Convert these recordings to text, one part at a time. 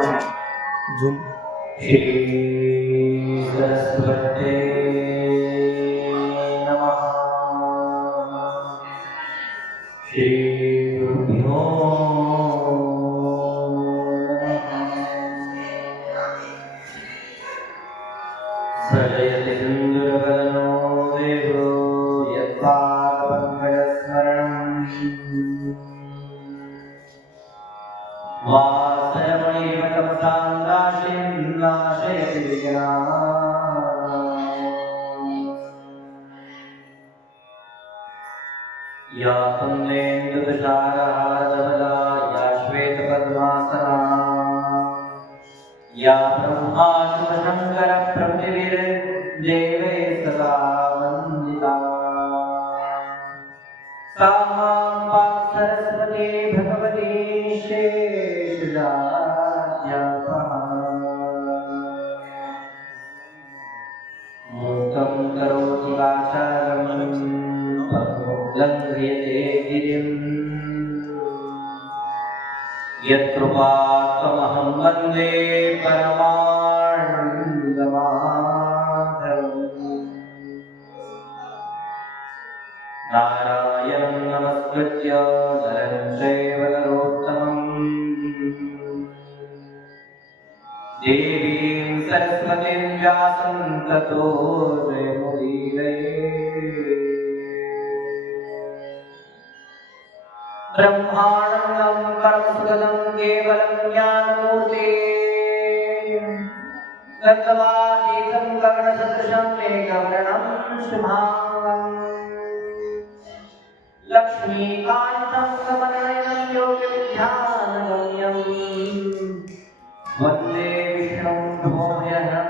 Zoom Shri Saraswati नमः। श्री गुरुभ्यो सर्जयति सिन्दूरवदनो देवो यत्पादपङ्कजस्मरणम् वासरमणिव तपसान्दाशिन्नाशयति विघ्नान्। या कुन्देन्दुतुषारहारधवला या श्वेतपद्मासना या ब्रह्माच्युतशङ्करप्रभृतिर्देवैः सदा वन्दिता। सा मां वाक्सरस्वती भगवती शेषजाड्यापहा। मूकं करोति वाचालं लङ्घयते गिरिम्। यत्कृपात्महं वन्दे परमानन्दमाधवम्। नारायणं नमस्कृत्य नरं चैव नरोत्तमम् देवीं सरस्वतीं व्यासं ततो जयमुदीरये। ब्रह्मानन्दं परमसुखदं केवलं ज्ञानमूर्तिं तत्त्वातीतं गगनसदृशं मेघवर्णं शुभाङ्गम् लक्ष्मीकान्तं कमलनयनं योगिध्यानगम्यं वन्दे विष्णुं भोजनं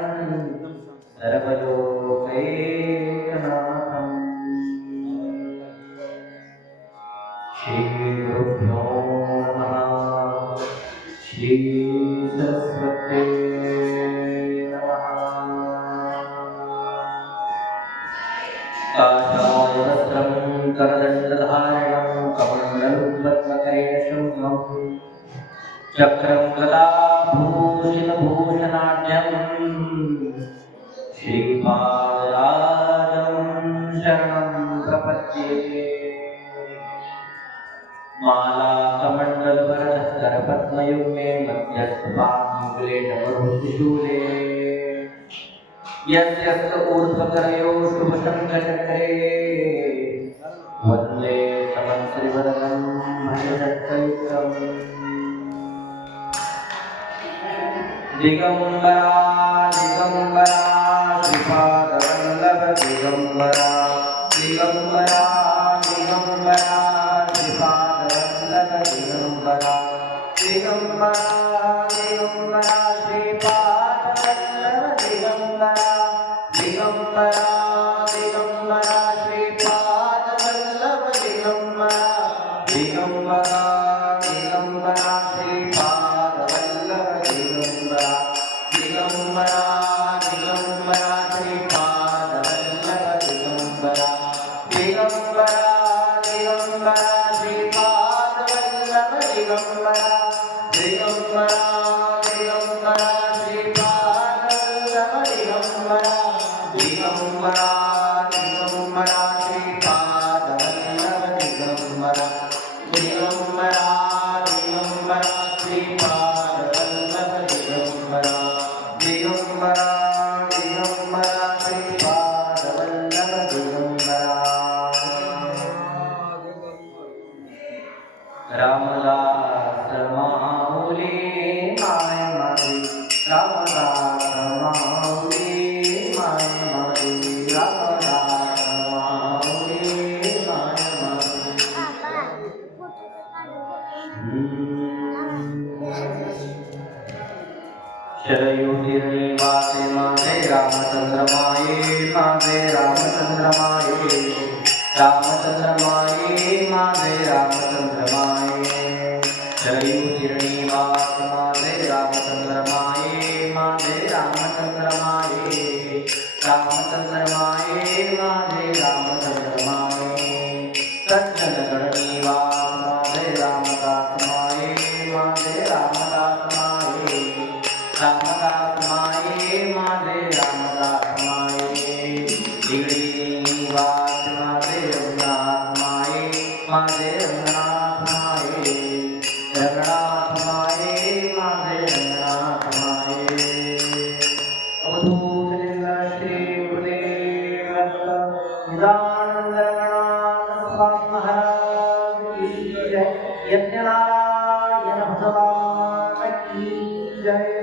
सर्वलोकैकनाथम्। श्रीगुरुभ्यो नमः। श्री सरस्वती नमः। काषायवस्त्रं करदण्डधारिणं कमण्डलं पद्मकरेण शुभं चक्रं गदाभूषितभूषणाढ्यं श्रीपादराजं शरणं प्रपद्ये। मालाकमण्डलवरधर पद्मयुग्मे मध्यस्थपाङ्गुले नवरुचिशूले यस्य ऊर्ध्वकरयो शुभशङ्खचक्रे वन्दे समन्त्रिवदनं भजचैत्रम्। दिगम्बरा दिगम्बरा श्रीपादवल्लभ दिगम्बरा दिगम्बरा दिगम्बरा श्रीपादवल्लभ दिगम्बरा दिगम्बरा दिगम्बरा श्रीपादवल्लभ दिगम्बरा दिगम्बरा दिगम्बरा श्रीपादवल्लभ दिगम्बरा दिगम्बरा दिगम्बरा श्रीपादवल्लभ दिगम्बरा दिगम्बरा दिगम्बरा श्रीपादवल्लभ दिगम्बरा दिगम्बरा दिगम्बरा श्रीपादवल्लभ दिगम्बरा दिगम्बरा दिगम्बरा श्रीपादवल्लभ दिगम्बरा दिगम्बरा दिगम्बरा श्रीपादवल्लभ दिगम्बरा दिगम्बरा दिगम्बरा श्रीपादवल्लभ दिगम्बरा दिगम्बरा दिगम्बरा श्रीपादवल्लभ दिगम्बरा। रामदास माऊली माय मारी रामदास माऊली माय मारी रामदास माऊली माय मारी। शरयुतीर्णिवासे माते रामचंद्र माये माते रामचंद्र माये रामचंद्र माये माते रामचंद्र माये। शरयुतीर्णिवास माते रामचंद्र माये माते रामचंद्र माये रामचंद्र माये माते रामचंद्र माये। सज्जन गणनिवास माते रामदास माये माते रामदास माये रामदास माये माझे रामदास माये इगडी वाट माझे रंगनाथ माये माझे रंगनाथ माये रंगनाथ माये माझे रंगनाथ माये अवधूत लिंग श्री गुरुदेव निदानंद रंगनाथ स्वामी महाराज की जय यज्ञनारायण भगवान की जय।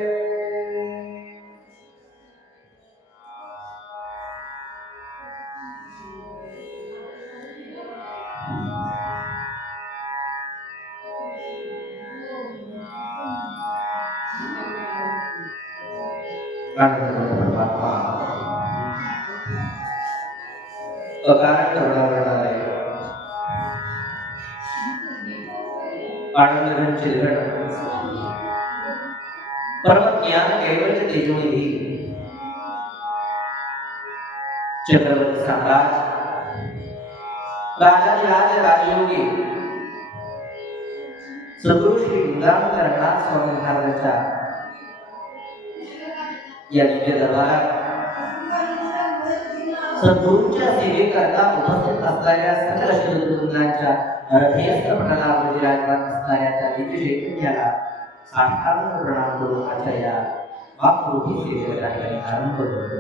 परमज्ञान कैवल्य तेजोनिधी चक्रवर्ती सम्राट राजाधिराज राजयोगी सद्गुरु श्री गंगाधर रंगनाथ स्वामी महाराजांच्या या दिव्य दरबारात सद्गुरूंच्या सेवेकरता उपस्थित असणाऱ्या सकल श्रीगुरूंच्या हृदयस्थपणाला विराजमान असणाऱ्या त्या दिव्य चैतन्याला साष्टांग प्रणाम करून आचार्य महापुरुषी सेवेला ठिकाणी आरंभ करतो।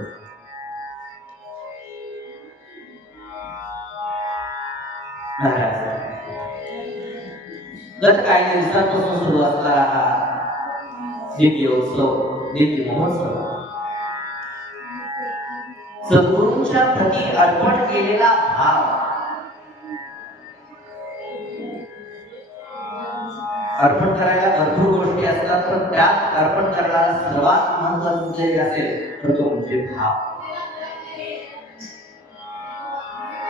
महाराज गत काही दिवसांपासून सुरू असणारा हा दिव्य उत्सव दिव्य महोत्सव सद्गुरूंच्या प्रती अर्पण केलेला भाव अर्पण करायला भरपूर गोष्टी असतात पण त्यात अर्पण करणारा सर्वात महत्त्वाचं जे असेल तर तो म्हणजे भाव।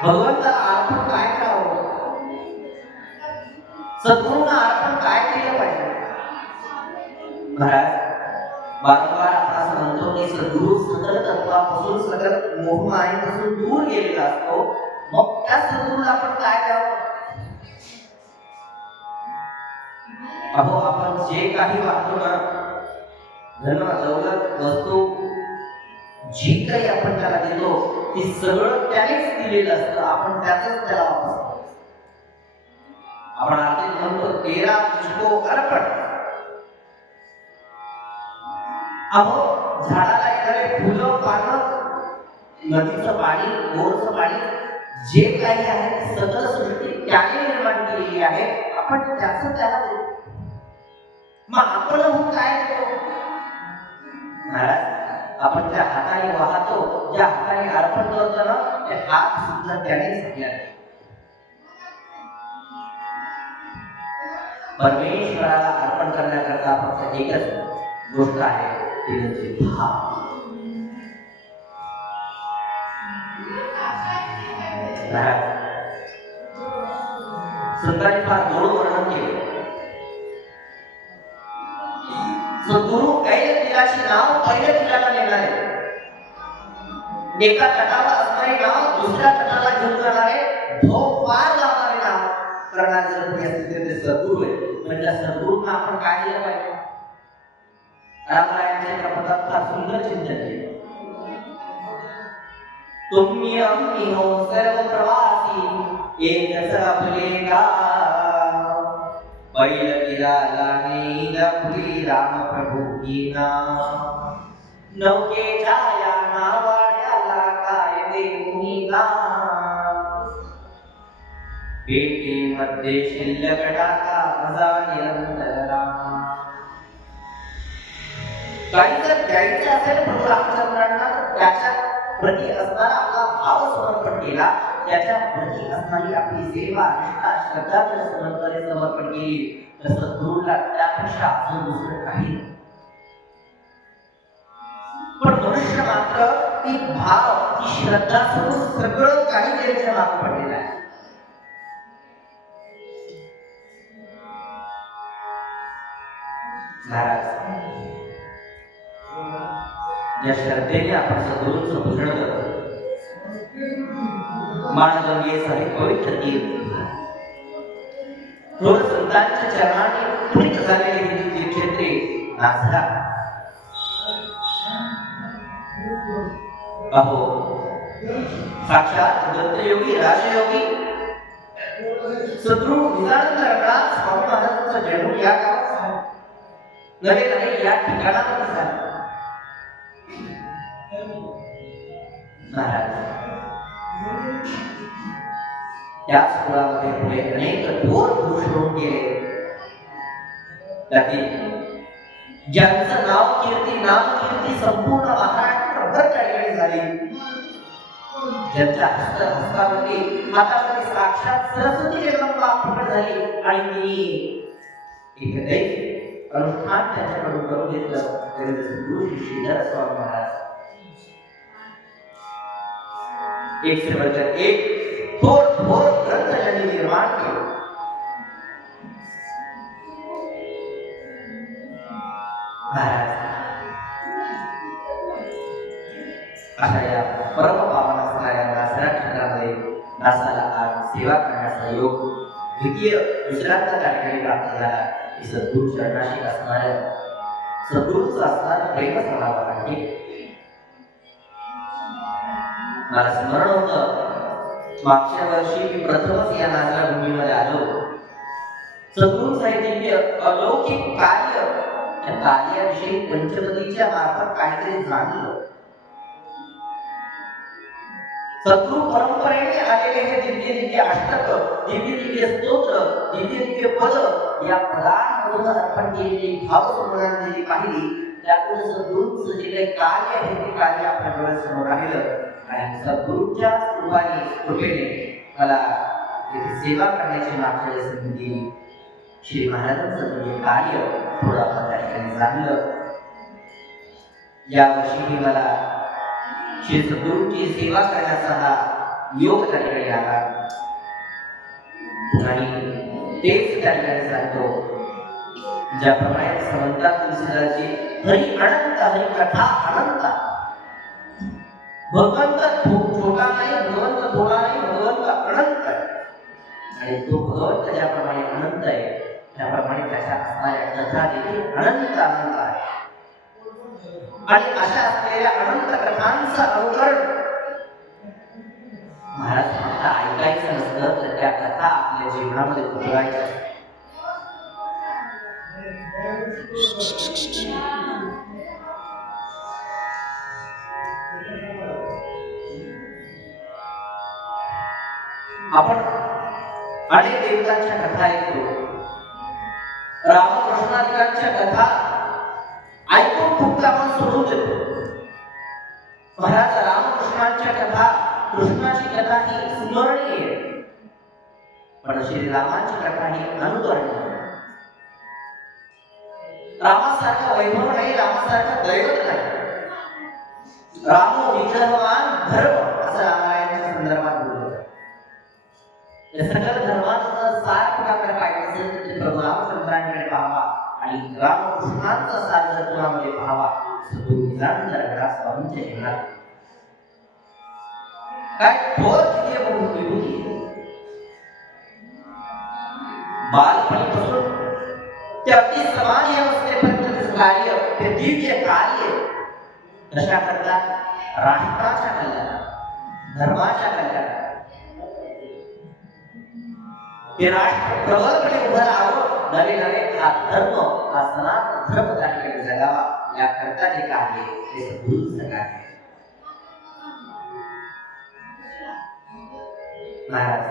भगवंताला अर्पण काय करावं सद्गुरूंना अर्पण काय केलं पाहिजे। महाराज वारंवार आपण असं म्हणतो की सद्गुरू सकल तत्वापासून सकल मोहमायेपासून दूर गेलेला असतो मग त्या सद्गुरूला आपण काय करावं। अहो आपण जे काही वागतो ना धन दौलत वस्तू जी काही आपण त्याला देतो ती सगळं त्यानेच दिलेलं असतं आपण त्याचंच त्याला वापरतो। आपण आरतीत म्हणतो तेरा तुझको अर्पण। अहो झाडाला येणारे फुलं पानं नदीचं पाणी बोरचं पाणी जे काही आहे सकल सृष्टी त्याने निर्माण केलेली आहे आपण त्याचं त्याला देतो। मग आपण काय देतो महाराज आपण ज्या हाताने वाहतो ज्या हाताने अर्पण करतो ना ते हात सुद्धा त्यानेच आपल्याला परमेश्वराला अर्पण करण्याकरता फक्त एकच गोष्ट आहे ती म्हणजे भाव। संतांनी फार गोड वर्णन केले। सद्गुरु ऐन तिलाची नाव पहिल्या तिलाला नेणार आहे। एका तटावर असणारे नाव दुसऱ्या तटाला घेऊन जाणारे भाव पार लावणारे नाव करणारे जर कोणी असतील ते सद्गुरू आहे। म्हणजे सद्गुरूंना आपण काय दिलं पाहिजे। रामरायांच्या प्रपदात फार सुंदर चिंतन केलं। तुम्ही आम्ही हो सर्व प्रवासी एक आपलेगा बैल गिराला नीला फुली राम प्रभू की नाम नौकेच्या या नावाड्याला काय देऊनी नाम पेटीमध्ये शिल्लक टाका माझा निरंतर राम। काही जर द्यायचं असेल प्रभू रामचंद्रांना तर त्याच्या प्रति असणारा आपला भाव समर्पण केला त्याच्या प्रति असणारी आपली सेवा निष्ठा श्रद्धा जर समर्पण केली तर सद्गुरूला त्यापेक्षा अजून दुसरं काही नाही। पण मनुष्य मात्र ती भाव ती श्रद्धा सोडून सगळं काही त्यांच्या मागे पडलेलं आहे। महाराज ज्या श्रद्धेने आपण सद्गुरूंचं भजन करतो मानगंगे साहेब पवित्र तीर्थ थोर संतांच्या चरणाने पुनीत झालेली ही तीर्थक्षेत्रे नाचरा अहो साक्षात दत्तयोगी राजयोगी सद्गुरु निजानंद रघुनाथ स्वामी महाराजांचा जन्म या गावात झाला, नव्हे नव्हे या ठिकाणामध्ये झाला. महाराज त्याच कुळामध्ये पुढे अनेक थोर पुरुष होऊन गेले. त्यातील ज्यांचं नाव कीर्ती संपूर्ण महाराष्ट्रभर ठिकाणी झाली, ज्यांच्या हस्तावरती हातामध्ये साक्षात सरस्वती जगदंबा प्रकट झाली आणि तिने एक अनुष्ठान त्यांच्याकडून करून घेतलं. गुरु श्रीधर स्वामी महाराज एक से बढ़कर एक थोर ग्रंथ त्यांनी निर्माण केले. महाराज अशा या परम पावन असणाऱ्या दासरा क्षेत्रामध्ये दासाला आज सेवा करण्याचा योग दुसऱ्यांदा त्या ठिकाणी प्राप्त झाला. सद्गुरू चरणाशी असणाऱ्या सद्गुरूचं असणारं प्रेमच म्हणावं लागेल. मला स्मरण होतं मागच्या वर्षी मी प्रथमच या नाचरा भूमीमध्ये आलो. सद्गुरू साहित्य अलौकिक कार्य, त्या कार्याविषयी पंचपदीच्या मार्फत काहीतरी जाणलं. सद्गुरू परंपरेने आलेले हे दिव्य अष्टक, दिव्य स्तोत्र, दिव्य पद या पदांमधून अर्पण केलेली भावसंबंधांनी पाहिली. त्यातून सद्गुरूंचं जे काही कार्य आहे ते कार्य आपल्या डोळ्यासमोर राहिलं आणि सद्गुरूंच्या कृपेने मला येथे सेवा करण्याची मागच्या संधी दिली. श्री महाराजांचं जे कार्य थोडं आपण त्या ठिकाणी जाणलं. यावर्षीही मला श्री सद्गुरूंची सेवा करण्याचा हा योग त्या ठिकाणी आला आणि तेच त्या ठिकाणी सांगतो. ज्याप्रमाणे समंतात तुलसीदासची हरी अनंत, हरी कथा अनंत. भगवंत छोटा नाही, भगवंत थोडा नाही, भगवंत अनंत आहे. आणि तो भगवंत ज्याप्रमाणे अनंत आहे त्याप्रमाणे त्याच्या असणाऱ्या कथा देखील अनंत आहे. आणि अशा असलेल्या अनंत कथांचं अनुकरण महाराज फक्त ऐकायचं नसतं, तर त्या कथा आपल्या जीवनामध्ये उतरायच्या. आपण अनेक देवतांच्या कथा ऐकतो, रामकृष्णादिकांच्या कथा ऐकून फक्त आपण सोडून देतो. महाराज रामकृष्णांच्या कथा, कृष्णाची कथा ही स्मरणीय, पण श्रीरामांची कथा ही अनुकरणीय. रामासारखं वैभव नाही, रामासारखं दैवत नाही. रामो विग्रहवान धर्म असं रामायणाच्या संदर्भात बोललं. या सगळ्या धर्माचं सार कुणाकडे पाहिजे असेल तर ते प्रभू रामचंद्रांकडे पाहावा आणि रामकृष्णांचा सार जर तुझ्यामध्ये पाहावा. सद्गुरू निजानंद रघुनाथ स्वामींच्या जीवनात काय थोर दिव्य विभूती. बालपणीपासून ते अगदी समाधी अवस्थेपर्यंत कार्य, ते दिव्य कार्य कशा करतात? राष्ट्राच्या कल्याणात, धर्माच्या कल्याणात. हे राष्ट्र प्रबळपणे उभं राहावं, नवे हा धर्म, हा सनातन धर्म त्या ठिकाणी जगावा, याकरता जे कार्य ते सद्गुरूंचं कार्य. महाराज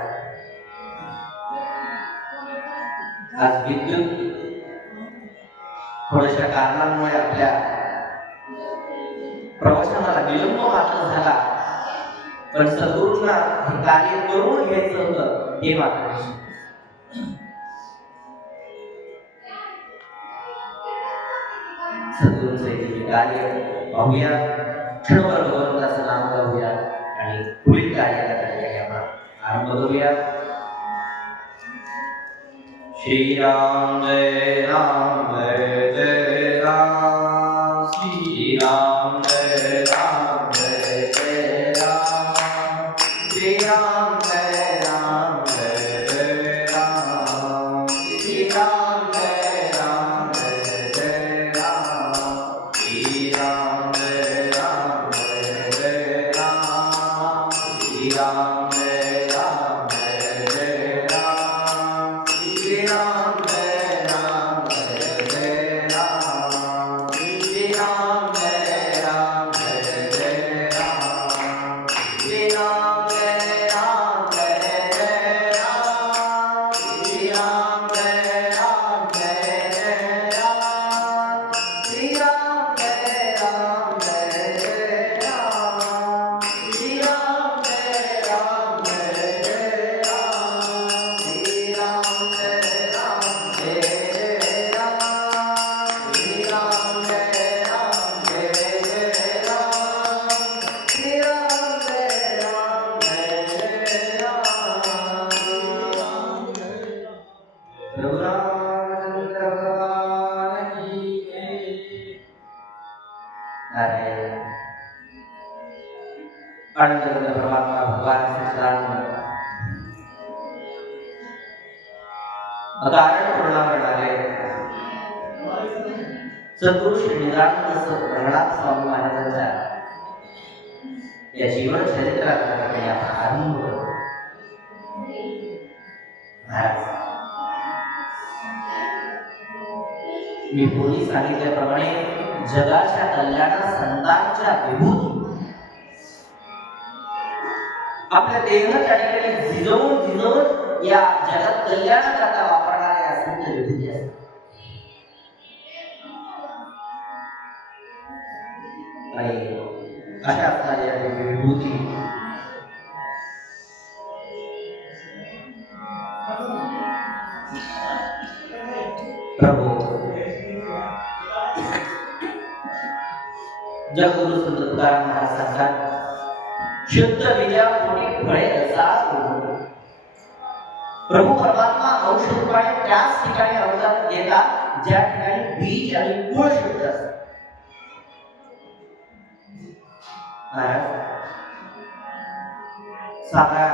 आज विद्युत थोड्याशा कारणांमुळे आपल्या प्रवचनाला विलंब मात्र झाला, पण सद्गुरूंना हे कार्य करून घ्यायचं होतं हे मात्र सद्गुरूंचं कार्य पाहूया. क्षणभर भगवंताचं नाम गाऊया आणि पुढील कार्याला आरंभ करूया. श्रीराम जय राम जय जय राम, श्रीराम जय राम जय जय राम, श्रीराम जय राम जय जय राम, श्रीराम जय राम जय जय राम, श्रीराम जय राम नारायण आनंद परमात्मा भगवान श्रीकृष्ण अकारण पूर्णावरणालय सद्गुरु श्री निरानंद प्रहलाद स्वामी महाराजांच्या या जीवन चरित्रात आरंभ करतो. मी पूर्वी सांगितल्याप्रमाणे जगाच्या कल्याणा संतांच्या विभूती आपल्या देह त्या ठिकाणी झिजवून या जगात कल्याणाकरता वापरणाऱ्या संत विभूती असतात. आणि अशा असणाऱ्या विभूती प्रभू जगद्गुरु संत तुकाराम महाराज सांगतात शुद्ध विद्या कोणी फळे असा प्रभू परमात्मा औषध रूपाने त्याच ठिकाणी अवतार घेतात ज्या ठिकाणी बीज आणि कुळ शुद्ध असतात. साधा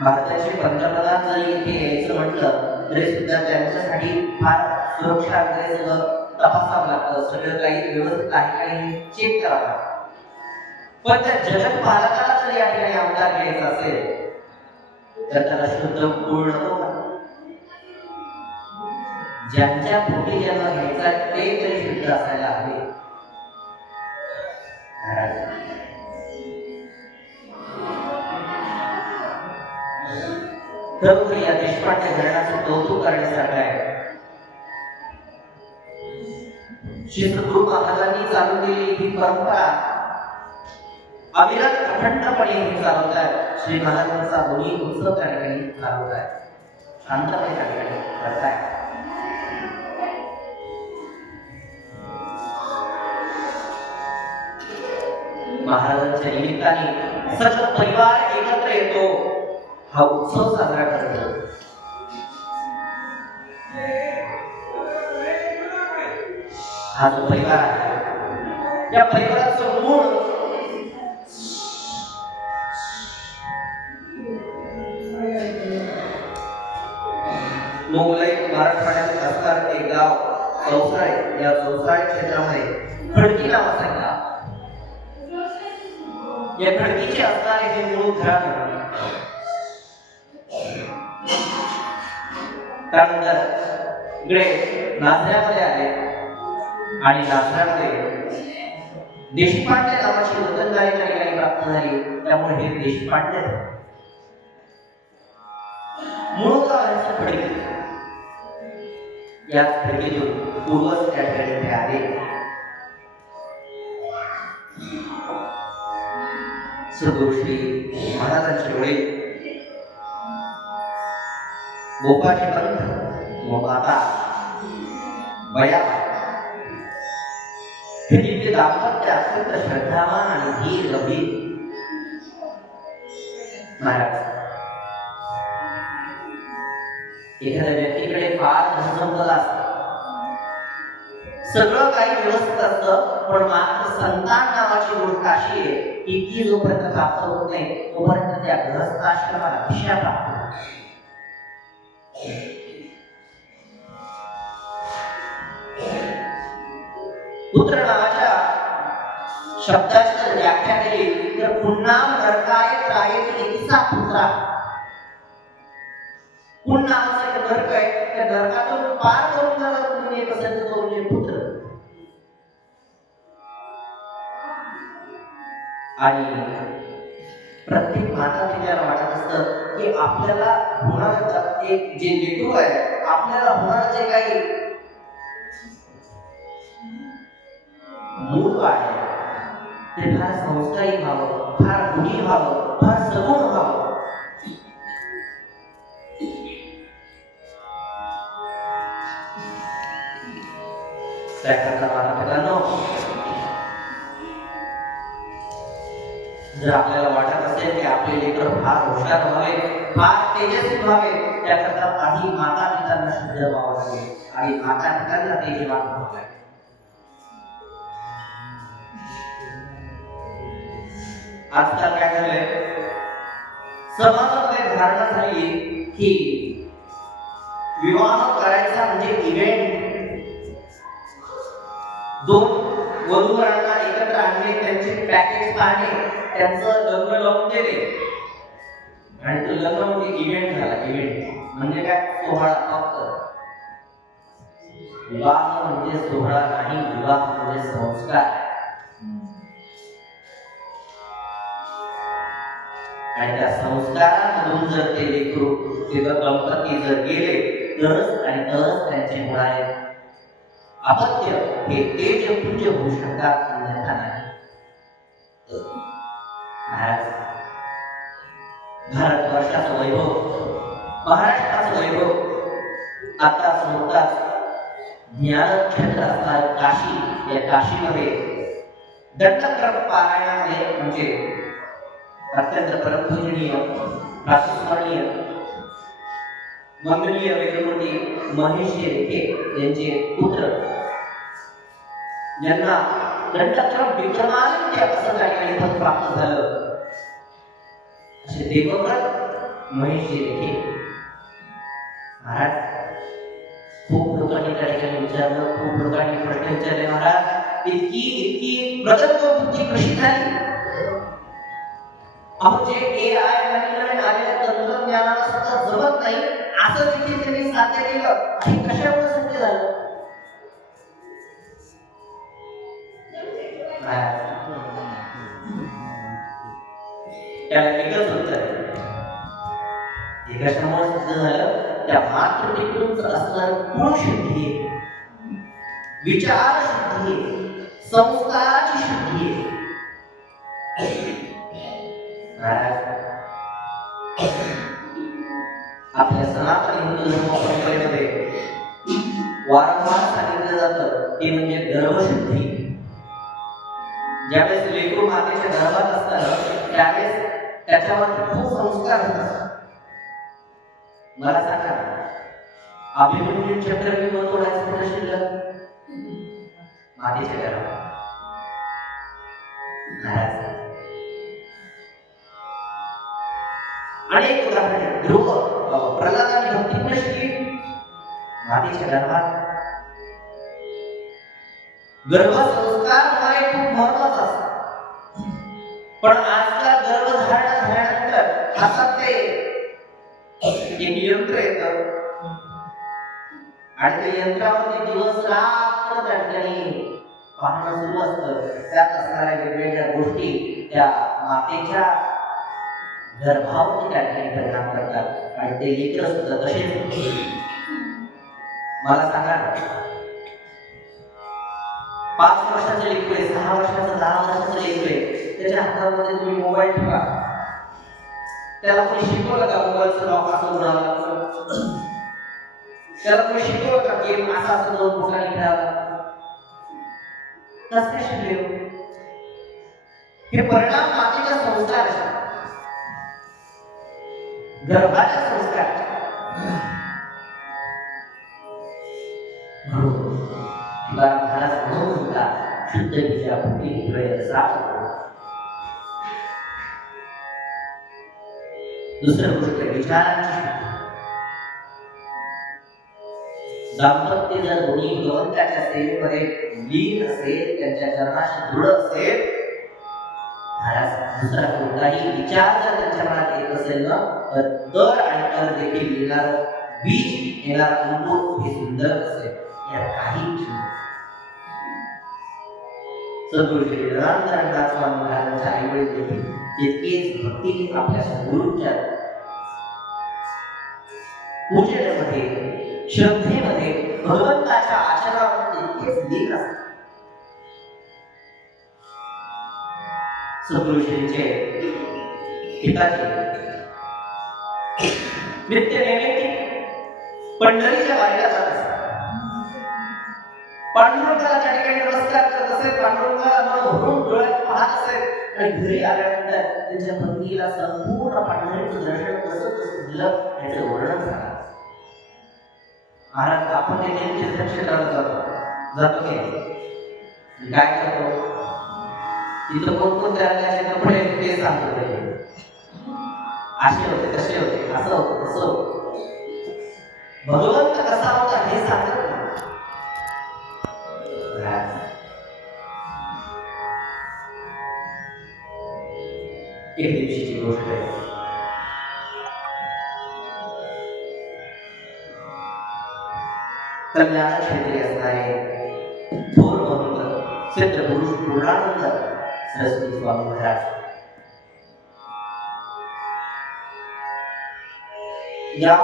भारताचे पंतप्रधान जरी इथे यायचं म्हटलं तरी सुद्धा त्यांच्यासाठी फार सुरक्षा वगैरे सगळं तपासावं लागतं, सगळं काही व्यवस्थित आहे काही चेक करावं लागतं. पण त्या जगत पालकाला जर या ठिकाणी अवतार घ्यायचा असेल तर त्याला शुद्ध कुळ नको का? ज्यांच्या पोटी ज्यांना घ्यायचा ते तरी शुद्ध असायला हवे. तर या देशपांडे घराण्याचं कौतुक करण्यासारखं आहे. श्री सद्गुरु महाराजांनी चालू केलेली ही परंपरा अविरत अखंडपणे हे चालवत आहे. श्री महाराजांचा दोन्ही उत्सव त्या ठिकाणी चालवत आहे, शांतपणे त्या ठिकाणी करताय. महाराजांच्या निमित्ताने सगळं परिवार एकत्र येतो, हा उत्सव साजरा करतो. हा जो परिवार आहे या परिवाराचं मूळ मोगलाई मराठवाड्यात असणारं एक गाव चौसाळे. या चौसाळे क्षेत्रामध्ये खडकी नावाचं गाव. या खडकीचे असणारे हे मूळ घराणं. त्यानंतर इकडे नाझऱ्यामध्ये आले आणि नाझऱ्यामध्ये देशपांडे नावाची वतनदारी त्या ठिकाणी प्राप्त झाली. त्यामुळे हे देशपांडे मूळ गावाचं खडकी. या खडकीतून पूर्वज त्या ठिकाणी ते आले. सद्गुरु श्री महाराजांचे वडील गोपाची पंत व माता बया हे दिव्य दाम्पत्य अत्यंत श्रद्धावान आणि धीर गंभीर. महाराज एखाद्या व्यक्तीकडे फार धनसंपदा असते, सगळं काही व्यवस्थित असतं, पण मात्र संतान नावाची गोष्ट अशी आहे की ती जोपर्यंत प्राप्त होत नाही तोपर्यंत त्या गृहस्थाश्रमाला दिशा प्राप्त होत. पुत्र नावाच्या शब्दाची जर व्याख्या केली तर पुन्हा नरकाय त्रायेत एकीचा पुत्रा. पुन्हा नावाचा एक नरक आहे, त्या नरकातून पार करून जर तुम्ही एक असेल तर तो म्हणजे पुत्र. आणि प्रत्येक माता पित्याला वाटत असतं की आपल्याला होणारं एक जे लेकरू आहे, आपल्याला होणारं जे काही मूळ आहे ते फार संस्कारी व्हावं, फार गुणी व्हावं, फार सगुण व्हावं. त्याकरता माता पितांनो, जर आपल्याला वाटत असेल की आपले लेकर फार हुशार व्हावे, फार तेजस्वी व्हावे, त्याकरता आधी माता पितांना शुद्ध व्हावं लागेल आणि माता पितांना तेजवान व्हावं लागेल. आजकाल काय झालंय, समाजामध्ये धारणा झाली की विवाह करायचा म्हणजे इव्हेंट, दोन वधूवरांना एकत्र आणणे, त्यांचे पॅकेज पाहणे, त्यांचं लग्न लावून देणे, आणि तो लग्न म्हणजे इव्हेंट झाला. इव्हेंट म्हणजे काय, सोहळा. फक्त विवाह म्हणजे सोहळा नाही, विवाह म्हणजे संस्कार. आणि त्या संस्कारामधून जर ते लेकरू, ते दंपती जर गेले तरच आणि तरच त्यांचे होणारे अपत्य हे तेजपुंज होऊ शकतात, अन्यथा नाही. आज भारतवर्षाचं वैभव, महाराष्ट्राचं वैभव आता नुकताच ज्ञानक्षेत्र असणारे काशी, या काशीमध्ये दंडक्रम पारायणामध्ये म्हणजे अत्यंत परमपूजनीय, प्रातस्मरणीय, वंदनीय वेदमूर्ती महेश रेखे यांचे पुत्र यांना दंडक्रम विक्रमादित्य असं काही पद प्राप्त झालं. असे देवव्रत महेश रेखे महाराज. खूप लोकांनी त्या ठिकाणी विचारलं, खूप लोकांनी प्रश्न विचारले, महाराज इतकी प्रगत बुद्धी कशी झाली? अहो, जे AI नवीन आलेल्या तंत्रज्ञानाला सुद्धा जमत नाही असं देखील त्यांनी साध्य केलं. हे कशामुळे शक्य झालं? त्याला एकच उत्तर आहे, हे कशामुळे सिद्ध झालं? त्या मातृतेतून असणारी गुणशुद्धी आहे, विचार शुद्धी आहे, संस्काराची शुद्धी आहे. आपल्या सनातन हिंदू धर्म परंपरेमध्ये वारंवार सांगितलं जातं ते म्हणजे गर्भशुद्धी. ज्यावेळेस लेकरू मातेच्या गर्भात असतात त्यावेळेस त्याच्यावर खूप संस्कार होतात. मला सांगा, अभिमन्यू चक्रवी बनवण्याचं कुठं शिल्लक? मातेच्या गर्भात. अनेक उदाहरणे, ध्रुव, प्रल्हादाने भक्ती नष्टी मातेच्या गर्भात. गर्भसंस्कार होणे खूप महत्वाचं असतं, पण आजकाल गर्भधारणा झाल्यानंतर हातात ते एक यंत्र येतं आणि त्या यंत्रावरती दिवस रात्र त्या ठिकाणी पाहणं सुरू असतं. त्यात असणाऱ्या वेगवेगळ्या गोष्टी त्या मातेच्या गर्भावरती त्या ठिकाणी परिणाम करतात आणि ते लेकरं सुद्धा तसेच. मला सांगा, 5 वर्षाचं लेकरू आहे, 6 वर्षाचं, 10 वर्षाचं लेकरू आहे, त्याच्या हातामध्ये तुम्ही मोबाईल ठेवा. त्याला कोणी शिकवलं का मोबाईलचं लॉक असं उघडावं लागतं? त्याला कोणी शिकवलं का गेम असा असं 2 बोटांनी खेळावं? कसं काय शिकले? हे परिणाम मातेच्या संस्काराचे, गर्भाच्या संस्काराचे. महाराज म्हणून शुद्ध बीजा फुटी हृदयाचा. दुसरं गोष्ट विचारांची. दाम्पत्य जर दोन्ही भगवंताच्या सेवेमध्ये लीन असेल, त्यांच्या चरणाशी दृढ असेल, महाराज दुसरा कोणताही विचार जर त्यांच्या मनात येत असेल ना, तर दर आणि तर देखील येणार बीज, येणार अंकुर हे सुंदर असेल. या काही सद्गुरू श्री रामचंद्र स्वामी महाराजांच्या आईवडील देखील तितकेच भक्तीने आपल्या सद्गुरूंच्या पूजनामध्ये, श्रद्धेमध्ये, भगवंताच्या आचरणामध्ये तितकेच लीन असतात. सद्गुरू श्रींचे पिताजी नित्य नैमित्तिक पंढरीच्या वारीला जात असतात. पांडुरंगाला त्या ठिकाणी नमस्कार करत असेल, पांडुरंगाला मन भरून डोळ्यात पाहत असेल आणि घरी आल्यानंतर त्यांच्या पत्नीला संपूर्ण पांढरीचं दर्शन कसं दिलं याचं वर्णन झालं. महाराज आपण देखील तीर्थक्षेत्राला जातो की काय करतो? तिथं कोणकोणत्या रंगाचे कपडे आहेत ते सांगतो पहिले. असे होते, तसे होते, असं होतं, तसं होतं. भगवंत कसा होता हे सांगत नाही. एक दिवशीची गोष्ट आहे. कल्याण क्षेत्री असणारे थोर भक्त सिद्ध पुरुष पूर्णानंद सरस्वती स्वामी महाराज या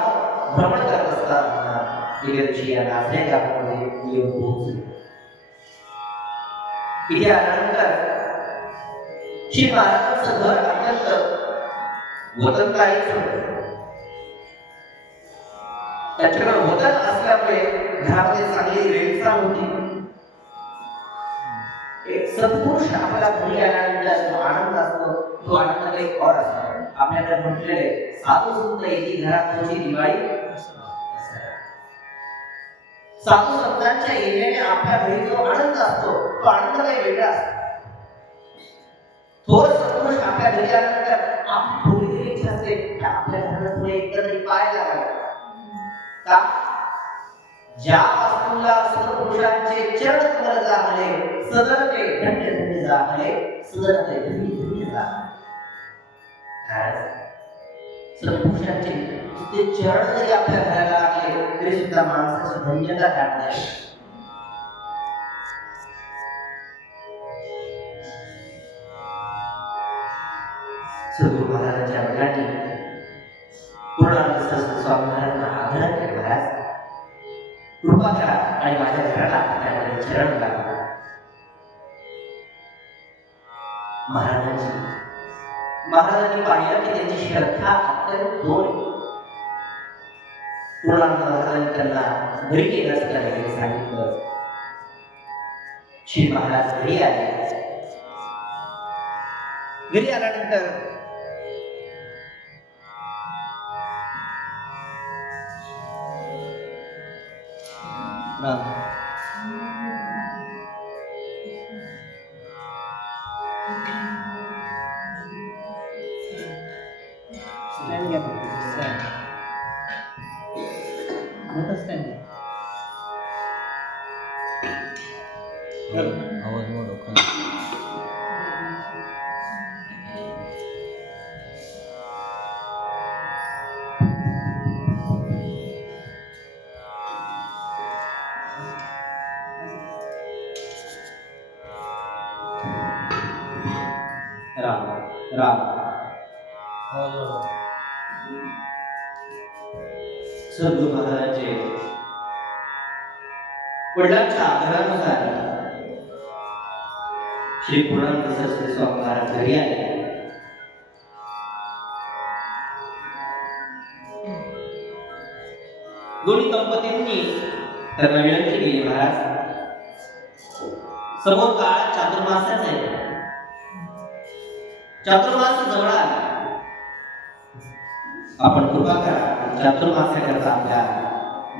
भ्रमण करत असताना एके दिवशी या नाचण्या गावामध्ये येऊन पोहोचले. इथे आल्यानंतर श्री महाराजांचं घर अत्यंत वतनदायीच होतं. त्याच्याकडे वतन असल्यामुळे घरामध्ये चांगली रेलचाल होती. एक सत्पुरुष आपल्याला घरी आल्यानंतर जो आनंद असतो तो आनंद एक और असतो. आपल्याकडे म्हटलेले साधू संत येती घरात तुझी दिवाळी. साधू संतांच्या येण्याने आपल्या घरी जो आनंद असतो तो आनंद काही वेगळा असतो. थोर सत्पुरुष आपल्या घरी आल्यानंतर आपली थोडी इच्छा असते की आपल्या घरात थोडे एकतरी पाय लागावे. का? ज्या वस्तूला सत्पुरुषांचे चरण कमल जाहले सदन ते धन्य धन्य जाहले सदन ते धन्य धन्य जाहले. सत्पुरुषांचे ते चरण जरी आपल्या घराला लागले तरी सुद्धा माणसाची धन्यता काढते. सद्गुरू महाराजांच्या वडिलांनी पूर्णानंद सरस्वती स्वामी महाराजांना आग्रह केला, महाराज कृपा करा आणि माझ्या घराला त्यामध्ये चरण लागला. महाराजांनी पाहिलं की त्यांची श्रद्धा अत्यंत थोर. पूर्णानंद महाराजांनी त्यांना घरी गेल्याचं त्यांनी सांगितलं. श्री महाराज घरी आले. घरी आल्यानंतर सद्गुरू महाराजांचे वडिलांच्या आग्रहानुसार श्री पूर्णानंद सरस्वती स्वामी महाराज घरी आले. दोन्ही दंपतींनी त्यांना विनंती केली, महाराज समोर काळ चातुर्मासाचा आहे. चातुर्मास जवळ आला. आपण कृपा करा चातुर्मासाकरता आपल्या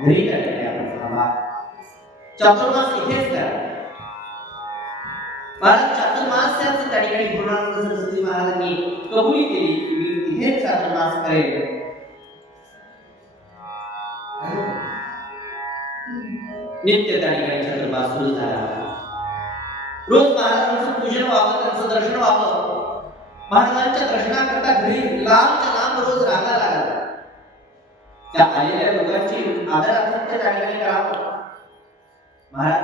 घरी आपण थांबा. चातुर्मास इथेच करा. महाराज चातुर्मासाचं त्या ठिकाणी पूर्णानंद सरस्वती महाराजांनी कबुली केली की मी इथेच चातुर्मास करेन. नित्य त्या ठिकाणी चातुर्मास सुरू झाला. रोज महाराजांचं पूजन व्हावं, त्यांचं दर्शन व्हावं. महाराजांच्या दर्शनाकरता घरी लांबच्या लांब रोज रांगा लागला. त्या आलेल्या लोकांची आदरातिथ्य त्या ठिकाणी करावं. महाराज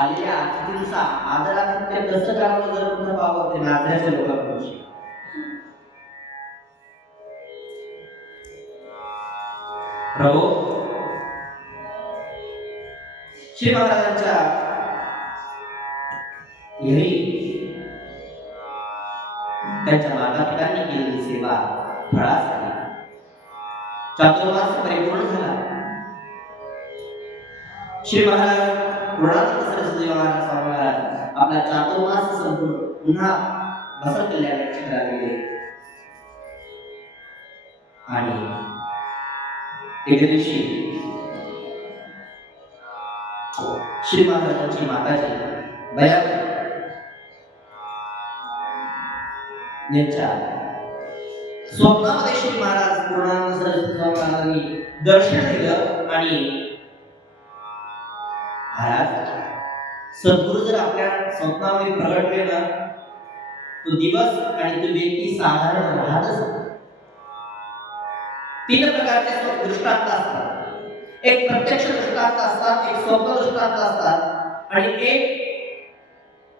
आलेल्या अतिथींचा आदरातिथ्य कसं करावं जर कुठं पाहावं ते नाचण्याच्या लोकांपाशी. प्रभू श्री महाराजांच्या घरी त्यांच्या मातापितांनी केलेली सेवा फळास आली. चातुर्मास परिपूर्ण झाला. श्री महाराज पूर्णानंद सरस्वती महाराज स्वामी महाराज आपला चातुर्मास संपून पुन्हा बसर कल्याण क्षेत्रात गेले. आणि एके दिवशी श्री महाराजांची माताजी बयाबाई यांच्या स्वप्नामध्ये श्री महाराज पूर्णानंद सरस्वती महाराजांनी दर्शन दिलं आणि महाराज सद्गुरु जर आपल्या स्वप्नामध्ये प्रगटले ना तो दिवस आणि तो व्यक्ती साधारण राहतच नाही. 3 प्रकारचे दृष्टांत असतात. एक प्रत्यक्ष दृष्टांत असतात, एक स्वप्न दृष्टांत असतात आणि एक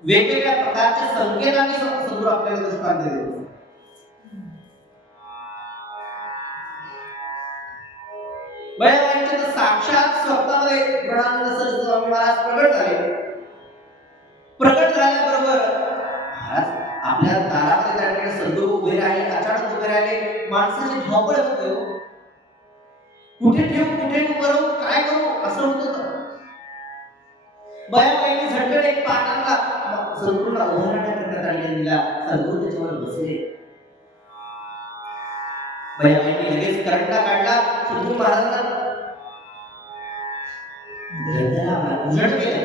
वेगवेगळ्या प्रकारच्या संकेतांनी सद्गुरु आपल्याला दृष्टांत देतात. बयाबाईंच्या तर साक्षात स्वप्नामध्ये पूर्णानंद सरस्वती स्वामी महाराज प्रगट झाले. प्रगट झाल्याबरोबर महाराज आपल्या दारामध्ये त्या ठिकाणी सद्गुरु उभे राहिले, अचानक उभे राहिले. माणसाची धावपळ होते. कुठे ठेवू, कुठे उभं राहू, काय करू असं होत होतं. बयाबाईंनी झटकन एक पाटांना सद्गुरूला उभं राहण्याकरता दिला. सद्गुरू त्याच्यावर बसले. बयाबाईंनी लगेच करंटा काढला. सद्गुरू महाराजांना उजड केलं.